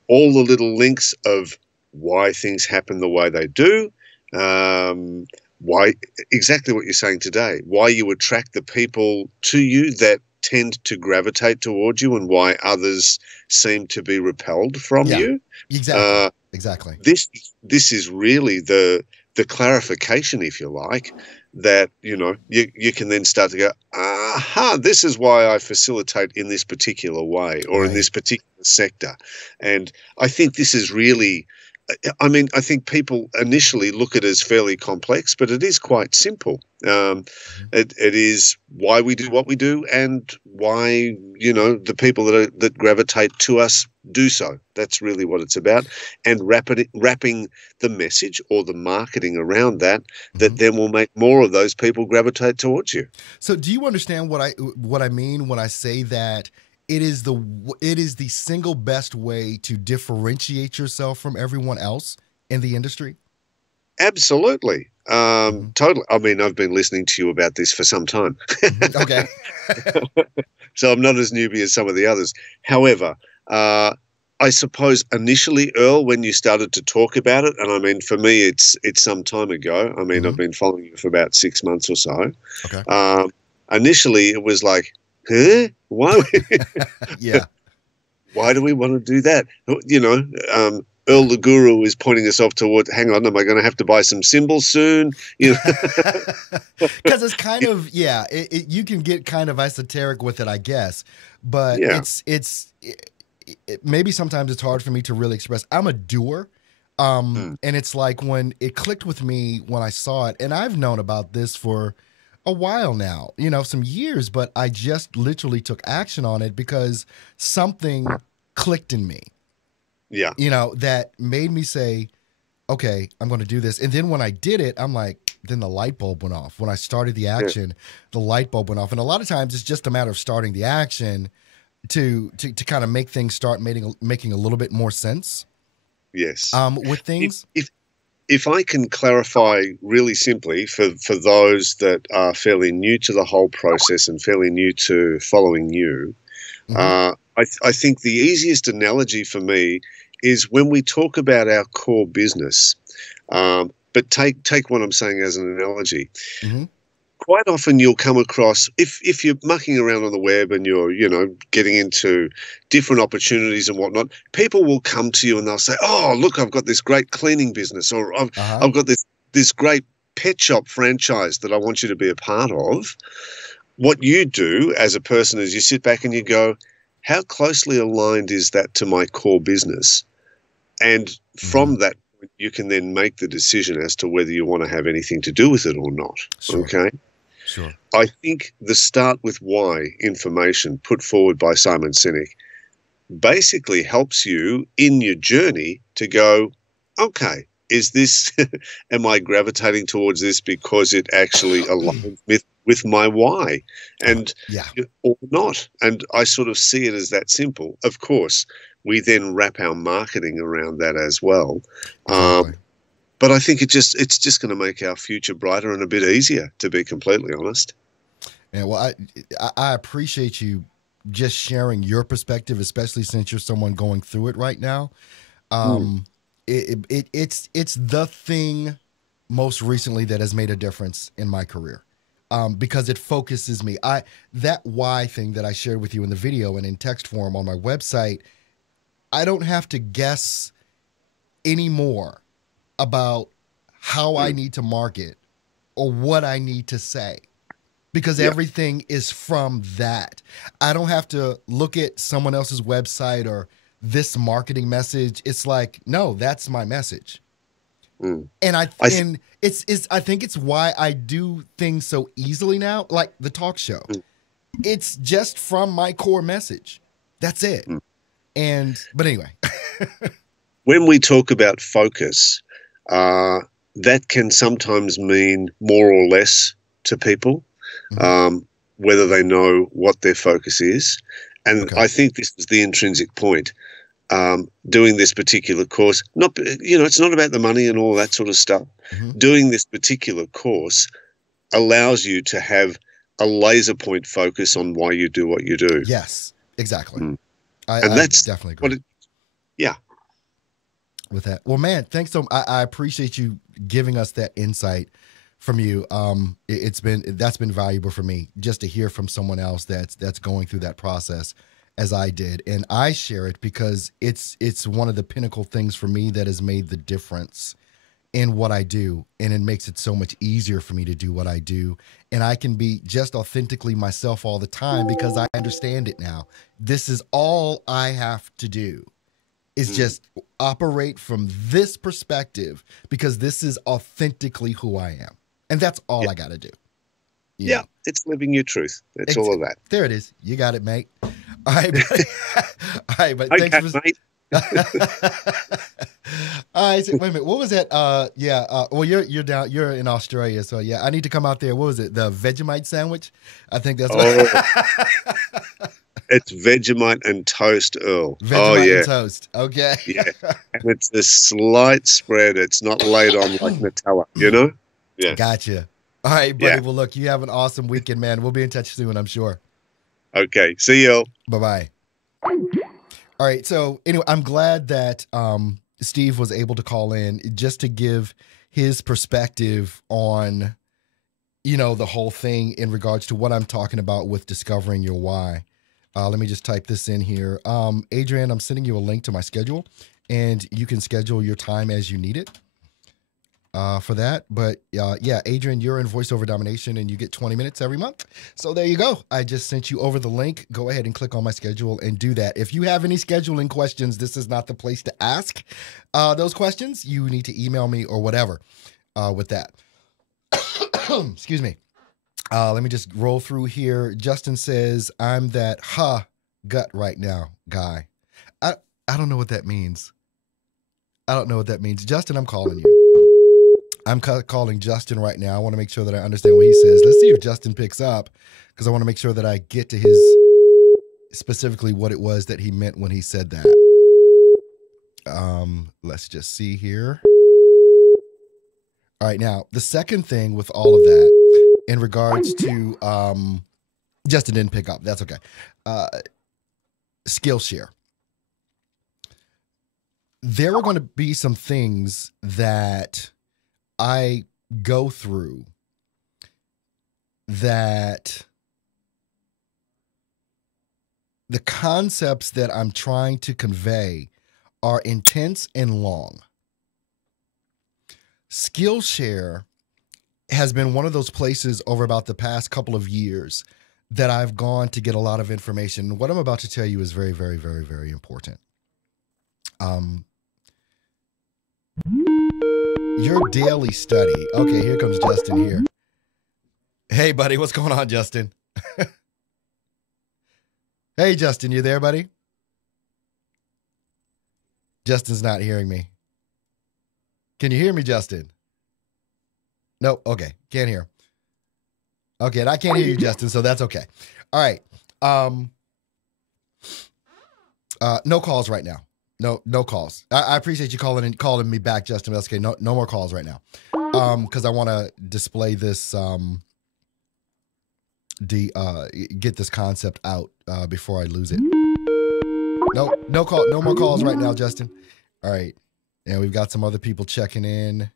All the little links of why things happen the way they do, why exactly what you're saying today, why you attract the people to you that tend to gravitate towards you and why others seem to be repelled from you. Exactly. This is really the clarification, if you like, that, you know, you can then start to go, aha, this is why I facilitate in this particular way or in this particular sector. And I think this is really, I mean, I think people initially look at it as fairly complex, but it is quite simple. It is why we do what we do and why, you know, the people that gravitate to us do so. That's really what it's about. And wrapping the message or the marketing around that, that then will make more of those people gravitate towards you. So do you understand what I mean when I say that it is the single best way to differentiate yourself from everyone else in the industry? Absolutely. Totally. I mean, I've been listening to you about this for some time. Okay. So I'm not as newbie as some of the others. However, I suppose initially, Earl, when you started to talk about it, and I mean, for me, it's some time ago. I mean, I've been following you for about 6 months or so. Okay. Initially, it was like, huh? Why? Yeah. Why do we want to do that? You know, Earl the Guru is pointing us off toward, hang on, am I going to have to buy some symbols soon? You know? Because it's kind of, you can get kind of esoteric with it, I guess. But maybe sometimes it's hard for me to really express. I'm a doer. And it's like when it clicked with me when I saw it, and I've known about this for a while now, you know, some years, but I just literally took action on it because something clicked in me. Yeah. You know, that made me say, okay, I'm going to do this. And then when I did it, I'm like, then the light bulb went off. When I started the action, the light bulb went off. And a lot of times it's just a matter of starting the action to kind of make things start making a little bit more sense. Yes. With things. If I can clarify really simply for those that are fairly new to the whole process and fairly new to following you, I think the easiest analogy for me is when we talk about our core business, but take what I'm saying as an analogy. Quite often you'll come across, if you're mucking around on the web and you're, you know, getting into different opportunities and whatnot, people will come to you and they'll say, oh, look, I've got this great cleaning business, or I've got this great pet shop franchise that I want you to be a part of. What you do as a person is you sit back and you go, how closely aligned is that to my core business? And from that, you can then make the decision as to whether you want to have anything to do with it or not. Sure. Okay? Sure. I think the start with why information put forward by Simon Sinek basically helps you in your journey to go, okay, is this, am I gravitating towards this because it actually aligns with my why and or not? And I sort of see it as that simple. Of course, we then wrap our marketing around that as well. Exactly. But I think it's just going to make our future brighter and a bit easier, to be completely honest. Yeah, well, I appreciate you just sharing your perspective, especially since you're someone going through it right now. It's the thing most recently that has made a difference in my career, because it focuses me. That why thing that I shared with you in the video and in text form on my website, I don't have to guess anymore about how I need to market or what I need to say, because everything is from that. I don't have to look at someone else's website or this marketing message. It's like, no, that's my message. And I think it's why I do things so easily now, like the talk show. It's just from my core message. That's it. But anyway. When we talk about focus, that can sometimes mean more or less to people, whether they know what their focus is. And I think this is the intrinsic point. Doing this particular course, it's not about the money and all that sort of stuff. Doing this particular course allows you to have a laser point focus on why you do what you do. Yes, exactly. And I that's definitely agree. with that. Well, man, thanks I appreciate you giving us that insight from you. That's been valuable for me just to hear from someone else that's going through that process as I did. And I share it because it's one of the pinnacle things for me that has made the difference in what I do. And it makes it so much easier for me to do what I do. And I can be just authentically myself all the time because I understand it now. This is all I have to do is just operate from this perspective because this is authentically who I am. And that's all I got to do. Yeah, it's living your truth. It's all of that. There it is. You got it, mate. All right, buddy. All right, but okay, thanks for... mate. All right, so, wait a minute. What was that? Well, you're down. You're in Australia, so yeah. I need to come out there. What was it? The Vegemite sandwich? I think that's what. It's Vegemite and toast, Earl. Vegemite and toast. Okay. Yeah, and it's a slight spread. It's not laid on like Nutella. You know? Yeah. Gotcha. All right, buddy. Yeah. Well, look, you have an awesome weekend, man. We'll be in touch soon, I'm sure. Okay. See you. Bye-bye. All right. So anyway, I'm glad that Steve was able to call in just to give his perspective on, the whole thing in regards to what I'm talking about with discovering your why. Let me just type this in here. Adrian, I'm sending you a link to my schedule, and you can schedule your time as you need it for that. But yeah, Adrian, you're in voiceover domination, and you get 20 minutes every month. So there you go. I just sent you over the link. Go ahead and click on my schedule and do that. If you have any scheduling questions, this is not the place to ask those questions. You need to email me or whatever with that. Excuse me. Let me just roll through here. Justin says, I'm that gut right now guy. I don't know what that means. I don't know what that means. Justin, I'm calling you. I'm calling Justin right now. I want to make sure that I understand what he says. Let's see if Justin picks up because I want to make sure that I get to his specifically what it was that he meant when he said that. Let's just see here. All right. Now, the second thing with all of that, in regards to, Justin didn't pick up. That's okay. Skillshare. There are going to be some things that I go through that the concepts that I'm trying to convey are intense and long. Skillshare has been one of those places over about the past couple of years that I've gone to get a lot of information. What I'm about to tell you is very, very, very, very important. Your daily study. Okay, here comes Justin here. Hey, buddy, what's going on, Justin? Hey, Justin, you there, buddy? Justin's not hearing me. Can you hear me, Justin? No, okay, can't hear. Okay, and I can't hear you, Justin, so that's okay. All right. No calls right now. No calls. I appreciate you calling me back, Justin. That's okay. No more calls right now. Because I want to display this get this concept out before I lose it. No more calls right now, Justin. All right. And we've got some other people checking in.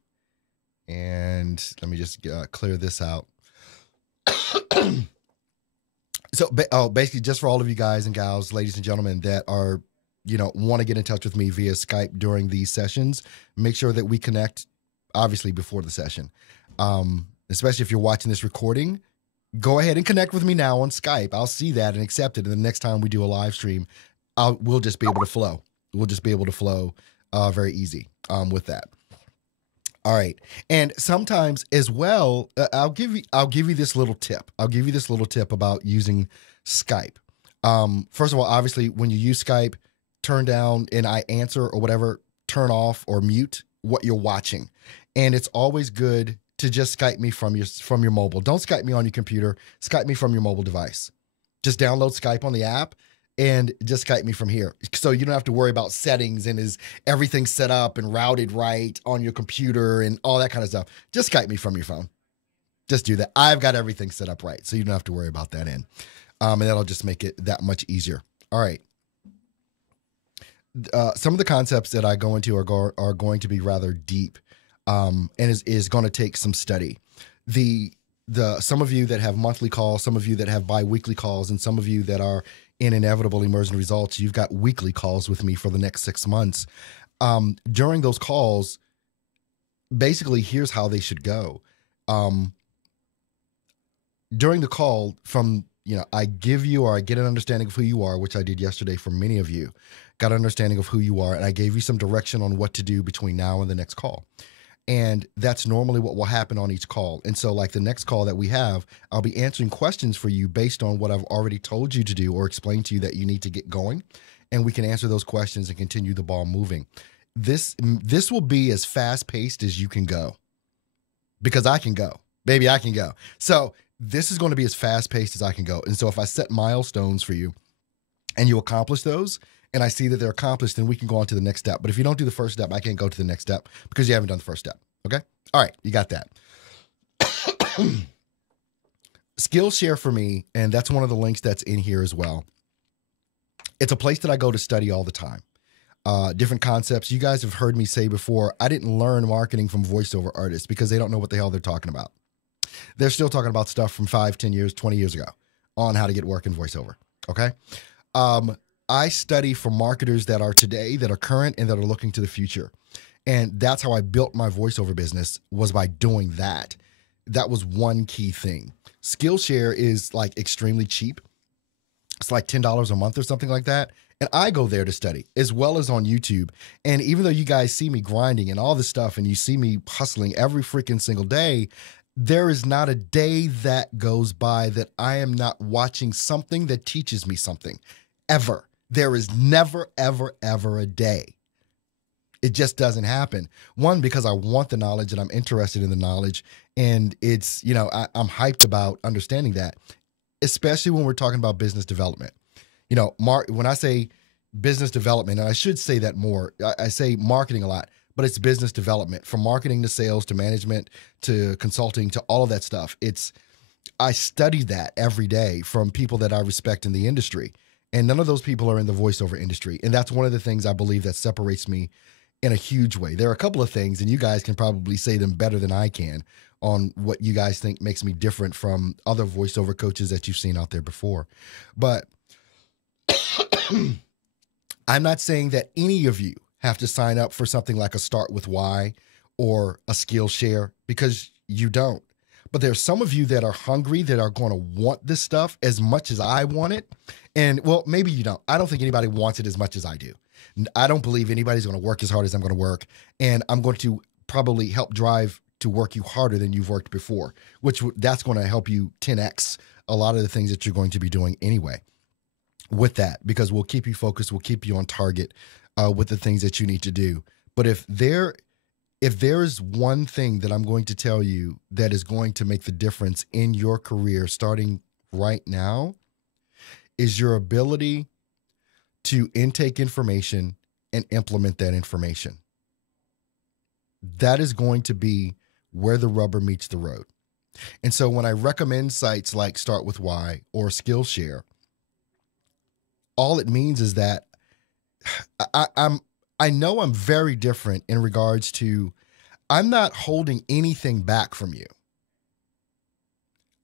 And let me just clear this out. So, basically, just for all of you guys and gals, ladies and gentlemen, that are, want to get in touch with me via Skype during these sessions, make sure that we connect, obviously, before the session. Especially if you're watching this recording, go ahead and connect with me now on Skype. I'll see that and accept it. And the next time we do a live stream, we'll just be able to flow. We'll just be able to flow very easy with that. All right. And sometimes as well, I'll give you this little tip. I'll give you this little tip about using Skype. First of all, obviously, when you use Skype, turn down and I answer or whatever, turn off or mute what you're watching. And it's always good to just Skype me from your mobile. Don't Skype me on your computer. Skype me from your mobile device. Just download Skype on the app and just Skype me from here. So you don't have to worry about settings and is everything set up and routed right on your computer and all that kind of stuff. Just Skype me from your phone. Just do that. I've got everything set up right, so you don't have to worry about that and that'll just make it that much easier. All right. some of the concepts that I go into are going to be rather deep, and is going to take some study. The some of you that have monthly calls, some of you that have bi-weekly calls, and some of you that are in Inevitable Emerging Results, you've got weekly calls with me for the next 6 months. During those calls, basically, here's how they should go. During the call, I give you, or I get an understanding of who you are, which I did yesterday for many of you, got an understanding of who you are, and I gave you some direction on what to do between now and the next call. And that's normally what will happen on each call. And so like the next call that we have, I'll be answering questions for you based on what I've already told you to do or explained to you that you need to get going. And we can answer those questions and continue the ball moving. This will be as fast paced as you can go, because I can go, baby, I can go. So this is going to be as fast paced as I can go. And so if I set milestones for you and you accomplish those, and I see that they're accomplished, then we can go on to the next step. But if you don't do the first step, I can't go to the next step because you haven't done the first step. Okay? All right, you got that. Skillshare for me, and that's one of the links that's in here as well. It's a place that I go to study all the time. Different concepts. You guys have heard me say before, I didn't learn marketing from voiceover artists because they don't know what the hell they're talking about. They're still talking about stuff from 5, 10 years, 20 years ago on how to get work in voiceover. Okay? I study for marketers that are today, that are current, and that are looking to the future. And that's how I built my voiceover business, was by doing that. That was one key thing. Skillshare is like extremely cheap. It's like $10 a month or something like that. And I go there to study, as well as on YouTube. And even though you guys see me grinding and all this stuff, and you see me hustling every freaking single day, there is not a day that goes by that I am not watching something that teaches me something. Ever. There is never, ever, ever a day. It just doesn't happen. One, because I want the knowledge and I'm interested in the knowledge. And it's, I'm hyped about understanding that, especially when we're talking about business development. When I say business development, and I should say that more, I say marketing a lot, but it's business development, from marketing to sales to management to consulting to all of that stuff. I study that every day from people that I respect in the industry. And none of those people are in the voiceover industry. And that's one of the things I believe that separates me in a huge way. There are a couple of things, and you guys can probably say them better than I can, on what you guys think makes me different from other voiceover coaches that you've seen out there before. But I'm not saying that any of you have to sign up for something like a Start With Why or a Skillshare, because you don't. But there's some of you that are hungry, that are going to want this stuff as much as I want it. And, well, maybe you don't. I don't think anybody wants it as much as I do. I don't believe anybody's going to work as hard as I'm going to work. And I'm going to probably help drive to work you harder than you've worked before, that's going to help you 10x a lot of the things that you're going to be doing anyway with that, because we'll keep you focused. We'll keep you on target with the things that you need to do. But if there is one thing that I'm going to tell you that is going to make the difference in your career starting right now, is your ability to intake information and implement that information. That is going to be where the rubber meets the road. And so when I recommend sites like Start With Why or Skillshare, all it means is that I know I'm very different in regards to, I'm not holding anything back from you.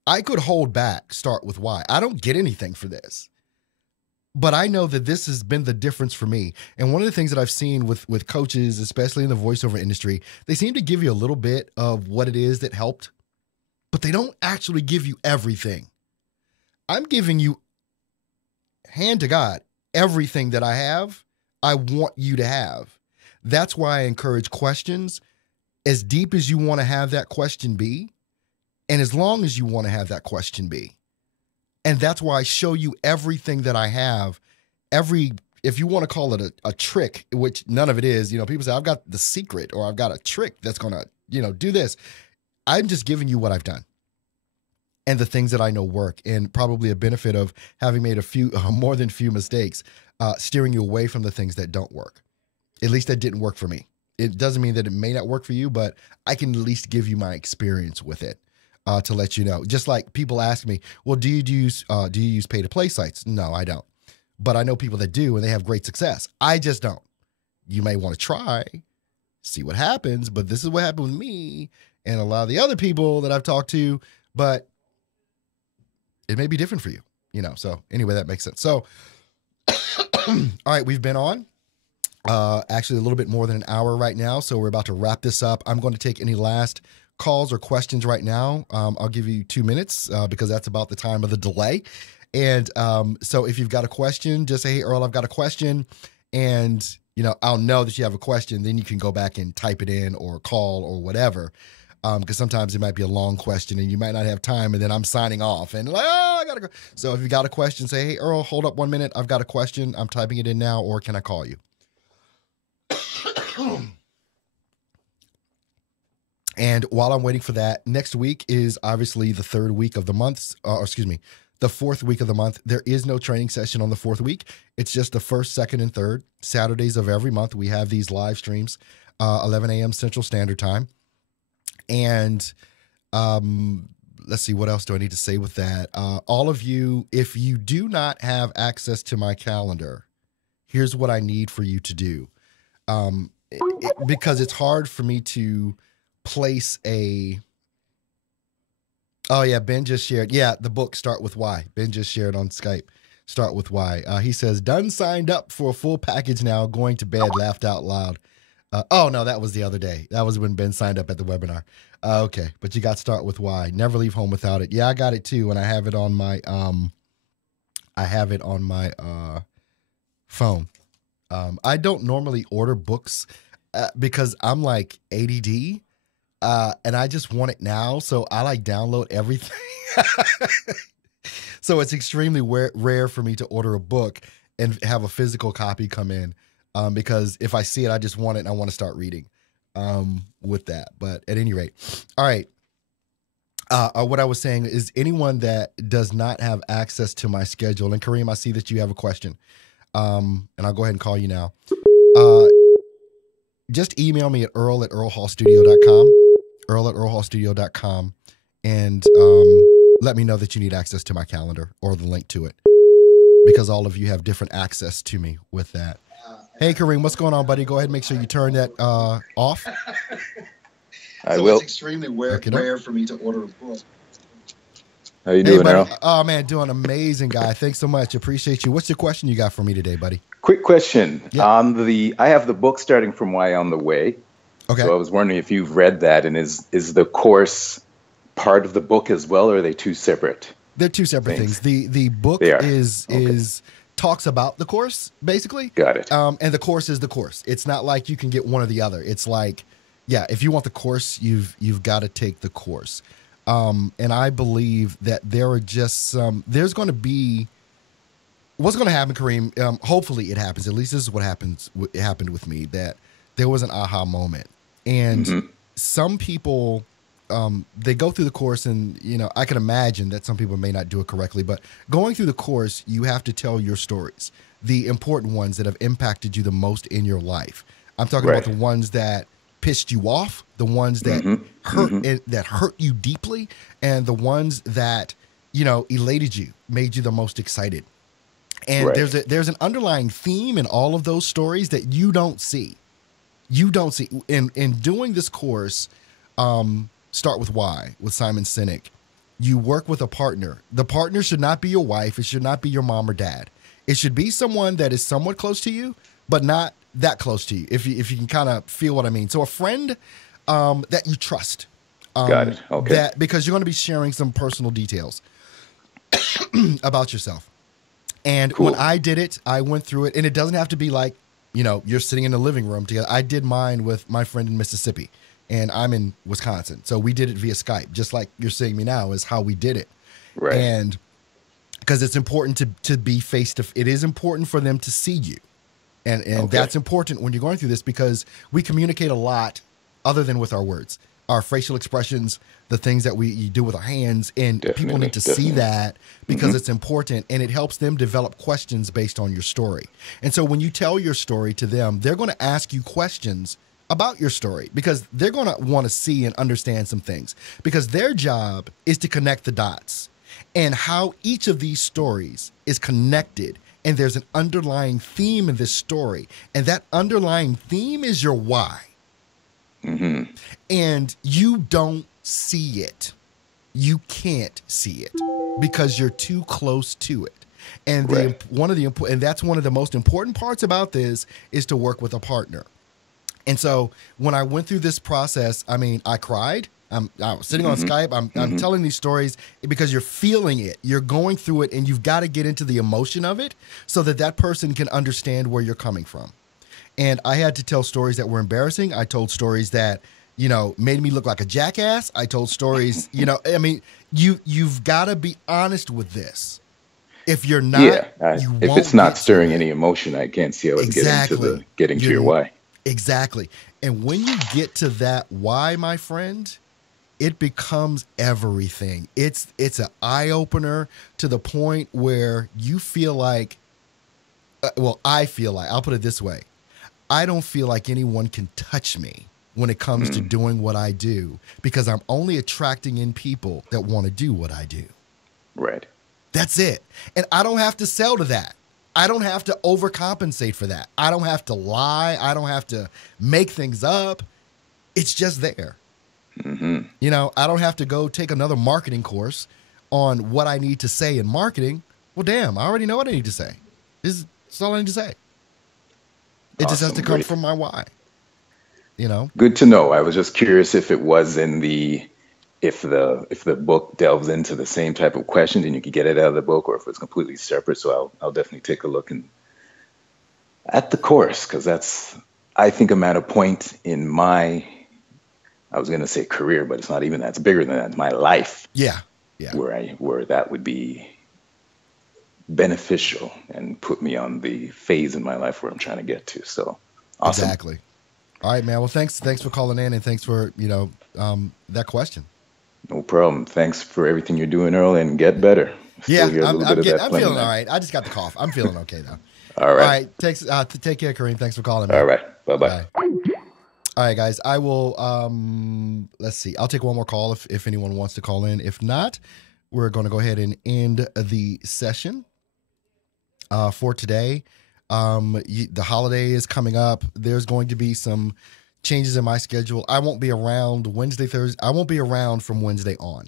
I could hold back Start With Why. I don't get anything for this. But I know that this has been the difference for me. And one of the things that I've seen with coaches, especially in the voiceover industry, they seem to give you a little bit of what it is that helped, but they don't actually give you everything. I'm giving you, hand to God, everything that I have, I want you to have. That's why I encourage questions, as deep as you want to have that question be, and as long as you want to have that question be. And that's why I show you everything that I have. If you want to call it a trick, which none of it is, people say, I've got the secret, or I've got a trick that's going to, do this. I'm just giving you what I've done and the things that I know work, and probably a benefit of having made more than few mistakes, steering you away from the things that don't work. At least that didn't work for me. It doesn't mean that it may not work for you, but I can at least give you my experience with it. To let you know. Just like people ask me, well, do you use pay-to-play sites? No, I don't. but I know people that do, and they have great success. I just don't. You may want to try, see what happens, but this is what happened with me and a lot of the other people that I've talked to, but it may be different for you, So anyway, that makes sense. So, all right, we've been on actually a little bit more than an hour right now, so we're about to wrap this up. I'm going to take any last calls or questions right now. I'll give you 2 minutes because that's about the time of the delay. And so if you've got a question, just say, hey, Earl, I've got a question. And, I'll know that you have a question. Then you can go back and type it in or call or whatever. Because sometimes it might be a long question and you might not have time. And then I'm signing off and I got to go. So if you got a question, say, hey, Earl, hold up 1 minute. I've got a question. I'm typing it in now, or can I call you? And while I'm waiting for that, next week is obviously the third week of the month, the fourth week of the month. There is no training session on the fourth week. It's just the first, second, and third Saturdays of every month. We have these live streams, 11 a.m. Central Standard Time. And let's see, what else do I need to say with that? All of you, if you do not have access to my calendar, here's what I need for you to do. Because it's hard for me to place oh yeah, Ben just shared. Yeah, the book Start With Why. Ben just shared on Skype. Start With Why. He says, done signed up for a full package now, going to bed, laughed out loud. Oh no, that was the other day. That was when Ben signed up at the webinar. Okay, but you got Start With Why. Never leave home without it. Yeah, I got it too, and I have it on my phone. I don't normally order books because I'm like ADD. And I just want it now, so I like download everything. So it's extremely rare for me to order a book and have a physical copy come in because if I see it, I just want it and I want to start reading with that. But at any rate, all right. What I was saying is anyone that does not have access to my schedule, and Kareem, I see that you have a question, and I'll go ahead and call you now. Just email me at earl@earlhallstudio.com. earl@earlhallstudio.com, and let me know that you need access to my calendar or the link to it, because all of you have different access to me with that. Hey, Kareem, what's going on, buddy? Go ahead and make sure you turn that off. I will. It's extremely rare for me to order a book. How you doing, Earl? Oh, man, doing amazing, guy. Thanks so much. Appreciate you. What's the question you got for me today, buddy? Quick question. Yeah. I have the book Starting From Why on the way. Okay. So I was wondering if you've read that, and is the course part of the book as well, or are they two separate? They're two separate things. The book is talks about the course, basically. Got it. And the course is the course. It's not like you can get one or the other. It's like, yeah, if you want the course, you've got to take the course. And I believe that there are just there's going to be, what's going to happen, Kareem, hopefully it happens. At least this is what happened with me, that there was an aha moment. And some people, they go through the course and, I can imagine that some people may not do it correctly, but going through the course, you have to tell your stories, the important ones that have impacted you the most in your life. I'm talking about the ones that pissed you off, the ones that hurt you deeply, and the ones that, elated you, made you the most excited. And there's an underlying theme in all of those stories that you don't see. You don't see in doing this course, Start With Why with Simon Sinek. You work with a partner. The partner should not be your wife. It should not be your mom or dad. It should be someone that is somewhat close to you, but not that close to you. If you can kind of feel what I mean. So a friend that you trust. Got it. Okay. Because you're going to be sharing some personal details about yourself. And when I did it, I went through it, and it doesn't have to be like, you're sitting in the living room together. I did mine with my friend in Mississippi, and I'm in Wisconsin. So we did it via Skype, just like you're seeing me now is how we did it. Right. And because it's important to be it is important for them to see you. And that's important when you're going through this, because we communicate a lot other than with our words, our facial expressions, the things that we do with our hands, and people need to see that because it's important, and it helps them develop questions based on your story. And so when you tell your story to them, they're going to ask you questions about your story because they're going to want to see and understand some things, because their job is to connect the dots and how each of these stories is connected and there's an underlying theme in this story, and that underlying theme is your why. Mm-hmm. And you don't see it. You can't see it because you're too close to it. And that's one of the most important parts about this is to work with a partner. And so when I went through this process, I mean, I cried. I was sitting on Skype. I'm telling these stories because you're feeling it. You're going through it, and you've got to get into the emotion of it so that person can understand where you're coming from. And I had to tell stories that were embarrassing. I told stories that, made me look like a jackass. I told stories, I mean, you've got to be honest with this. If you're not, if it's not stirring any emotion, I can't see how it's getting to your why. Exactly. And when you get to that why, my friend, it becomes everything. It's an eye opener to the point where you feel like, I feel like, I'll put it this way. I don't feel like anyone can touch me when it comes to doing what I do because I'm only attracting in people that want to do what I do. Right. That's it. And I don't have to sell to that. I don't have to overcompensate for that. I don't have to lie. I don't have to make things up. It's just there. Mm-hmm. I don't have to go take another marketing course on what I need to say in marketing. Well, damn, I already know what I need to say. That's all I need to say. It just has to come from my why. Good to know. I was just curious if it was if the book delves into the same type of questions and you could get it out of the book, or if it's completely separate. So I'll definitely take a look at the course, because I think I'm at a point in my, I was going to say career, but it's not even that. It's bigger than that. My life. Yeah. Where that would be beneficial and put me on the phase in my life where I'm trying to get to. So awesome. Exactly. All right, man. Well, thanks for calling in, and thanks for, that question. No problem. Thanks for everything you're doing, Earl, and get better. I'm feeling all right. I just got the cough. I'm feeling okay now. All right. Take care, Kareem. Thanks for calling, man. All right. Bye-bye. All right, guys. I will, let's see. I'll take one more call if anyone wants to call in. If not, we're going to go ahead and end the session for today. The holiday is coming up. There's going to be some changes in my schedule. I won't be around Wednesday, Thursday. I won't be around from Wednesday on.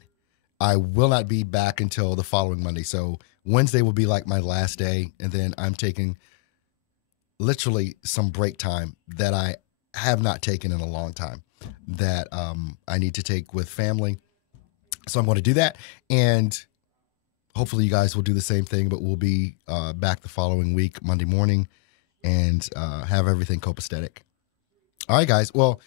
I will not be back until the following Monday. So Wednesday will be like my last day. And then I'm taking literally some break time that I have not taken in a long time that I need to take with family. So I'm going to do that. And hopefully you guys will do the same thing, but we'll be back the following week, Monday morning, and have everything copacetic. All right, guys. Well,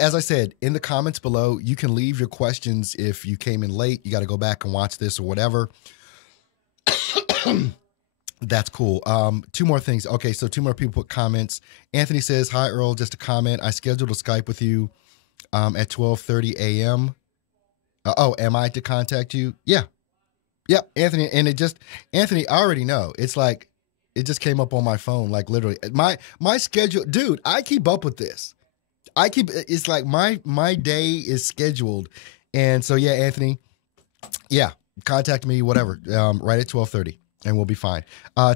as I said, in the comments below, you can leave your questions if you came in late. You got to go back and watch this or whatever. That's cool. Two more things. Okay, so two more people put comments. Anthony says, "Hi, Earl. Just a comment. I scheduled a Skype with you at 12:30 a.m. Am I to contact you? Yeah. Yep, Anthony. And Anthony, I already know. It's like, it just came up on my phone, like literally. My schedule, dude, I keep up with this. It's like my day is scheduled. And so, yeah, Anthony, yeah, contact me, whatever, right at 12:30, and we'll be fine.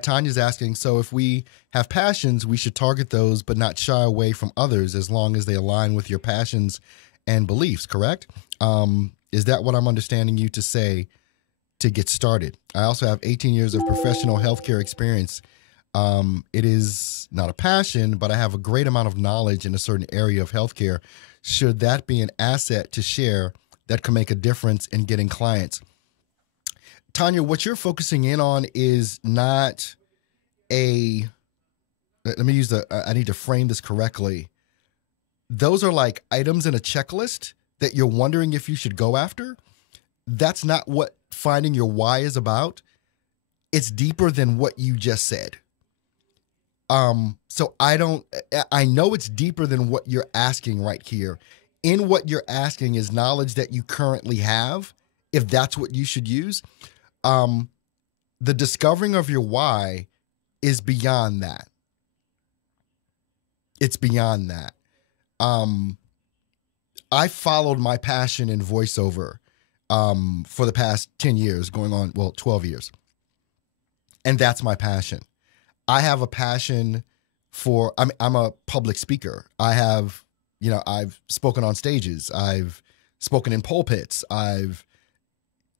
Tanya's asking, so if we have passions, we should target those, but not shy away from others as long as they align with your passions and beliefs, correct? Is that what I'm understanding you to say to get started? I also have 18 years of professional healthcare experience. It is not a passion, but I have a great amount of knowledge in a certain area of healthcare. Should that be an asset to share that can make a difference in getting clients? Tanya, what you're focusing in on is not let me use I need to frame this correctly. Those are like items in a checklist that you're wondering if you should go after. That's not what finding your why is about. It's deeper than what you just said. So I know it's deeper than what you're asking right here. In what you're asking is knowledge that you currently have, if that's what you should use. The discovering of your why is beyond that. It's beyond that. I followed my passion in voiceover for the past 10 years, going on, 12 years. And that's my passion. I have a passion for, I'm a public speaker. I've spoken on stages. I've spoken in pulpits. I've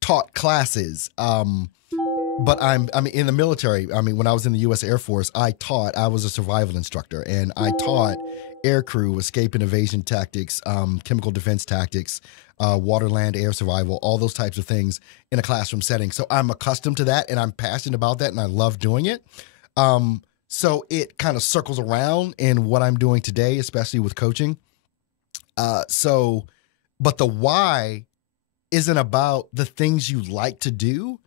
taught classes. But I'm in the military. I mean, when I was in the U.S. Air Force, I was a survival instructor, and I taught air crew escape and evasion tactics, chemical defense tactics, water, land, air survival, all those types of things in a classroom setting. So I'm accustomed to that, and I'm passionate about that, and I love doing it. So it kind of circles around in what I'm doing today, especially with coaching. But the why isn't about the things you like to do.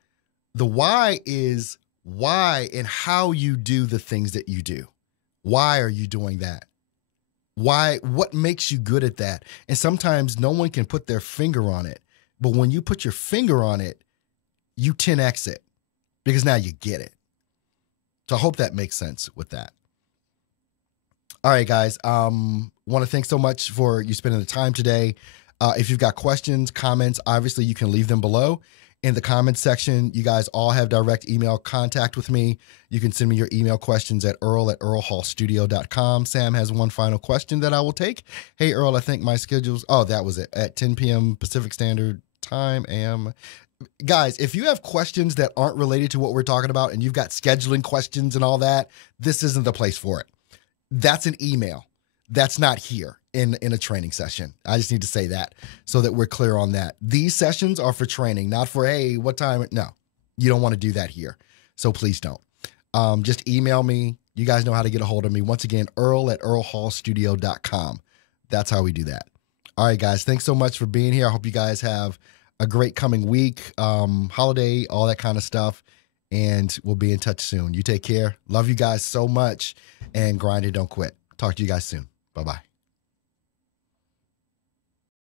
The why is why and how you do the things that you do. Why are you doing that? Why? What makes you good at that? And sometimes no one can put their finger on it. But when you put your finger on it, you 10x it because now you get it. So I hope that makes sense with that. All right, guys. Want to thank so much for you spending the time today. If you've got questions, comments, obviously you can leave them below. In the comments section, you guys all have direct email contact with me. You can send me your email questions at earl@earlhallstudio.com. Sam has one final question that I will take. Hey, Earl, I think my schedule's, that was it, at 10 p.m. Pacific Standard Time. Guys, if you have questions that aren't related to what we're talking about and you've got scheduling questions and all that, this isn't the place for it. That's an email. That's not here in a training session. I just need to say that so that we're clear on that. These sessions are for training, not for, hey, what time? No, you don't want to do that here. So please don't. Just email me. You guys know how to get a hold of me. Once again, earl@earlhallstudio.com. That's how we do that. All right, guys. Thanks so much for being here. I hope you guys have a great coming week, holiday, all that kind of stuff. And we'll be in touch soon. You take care. Love you guys so much. And grind and don't quit. Talk to you guys soon. Bye-bye.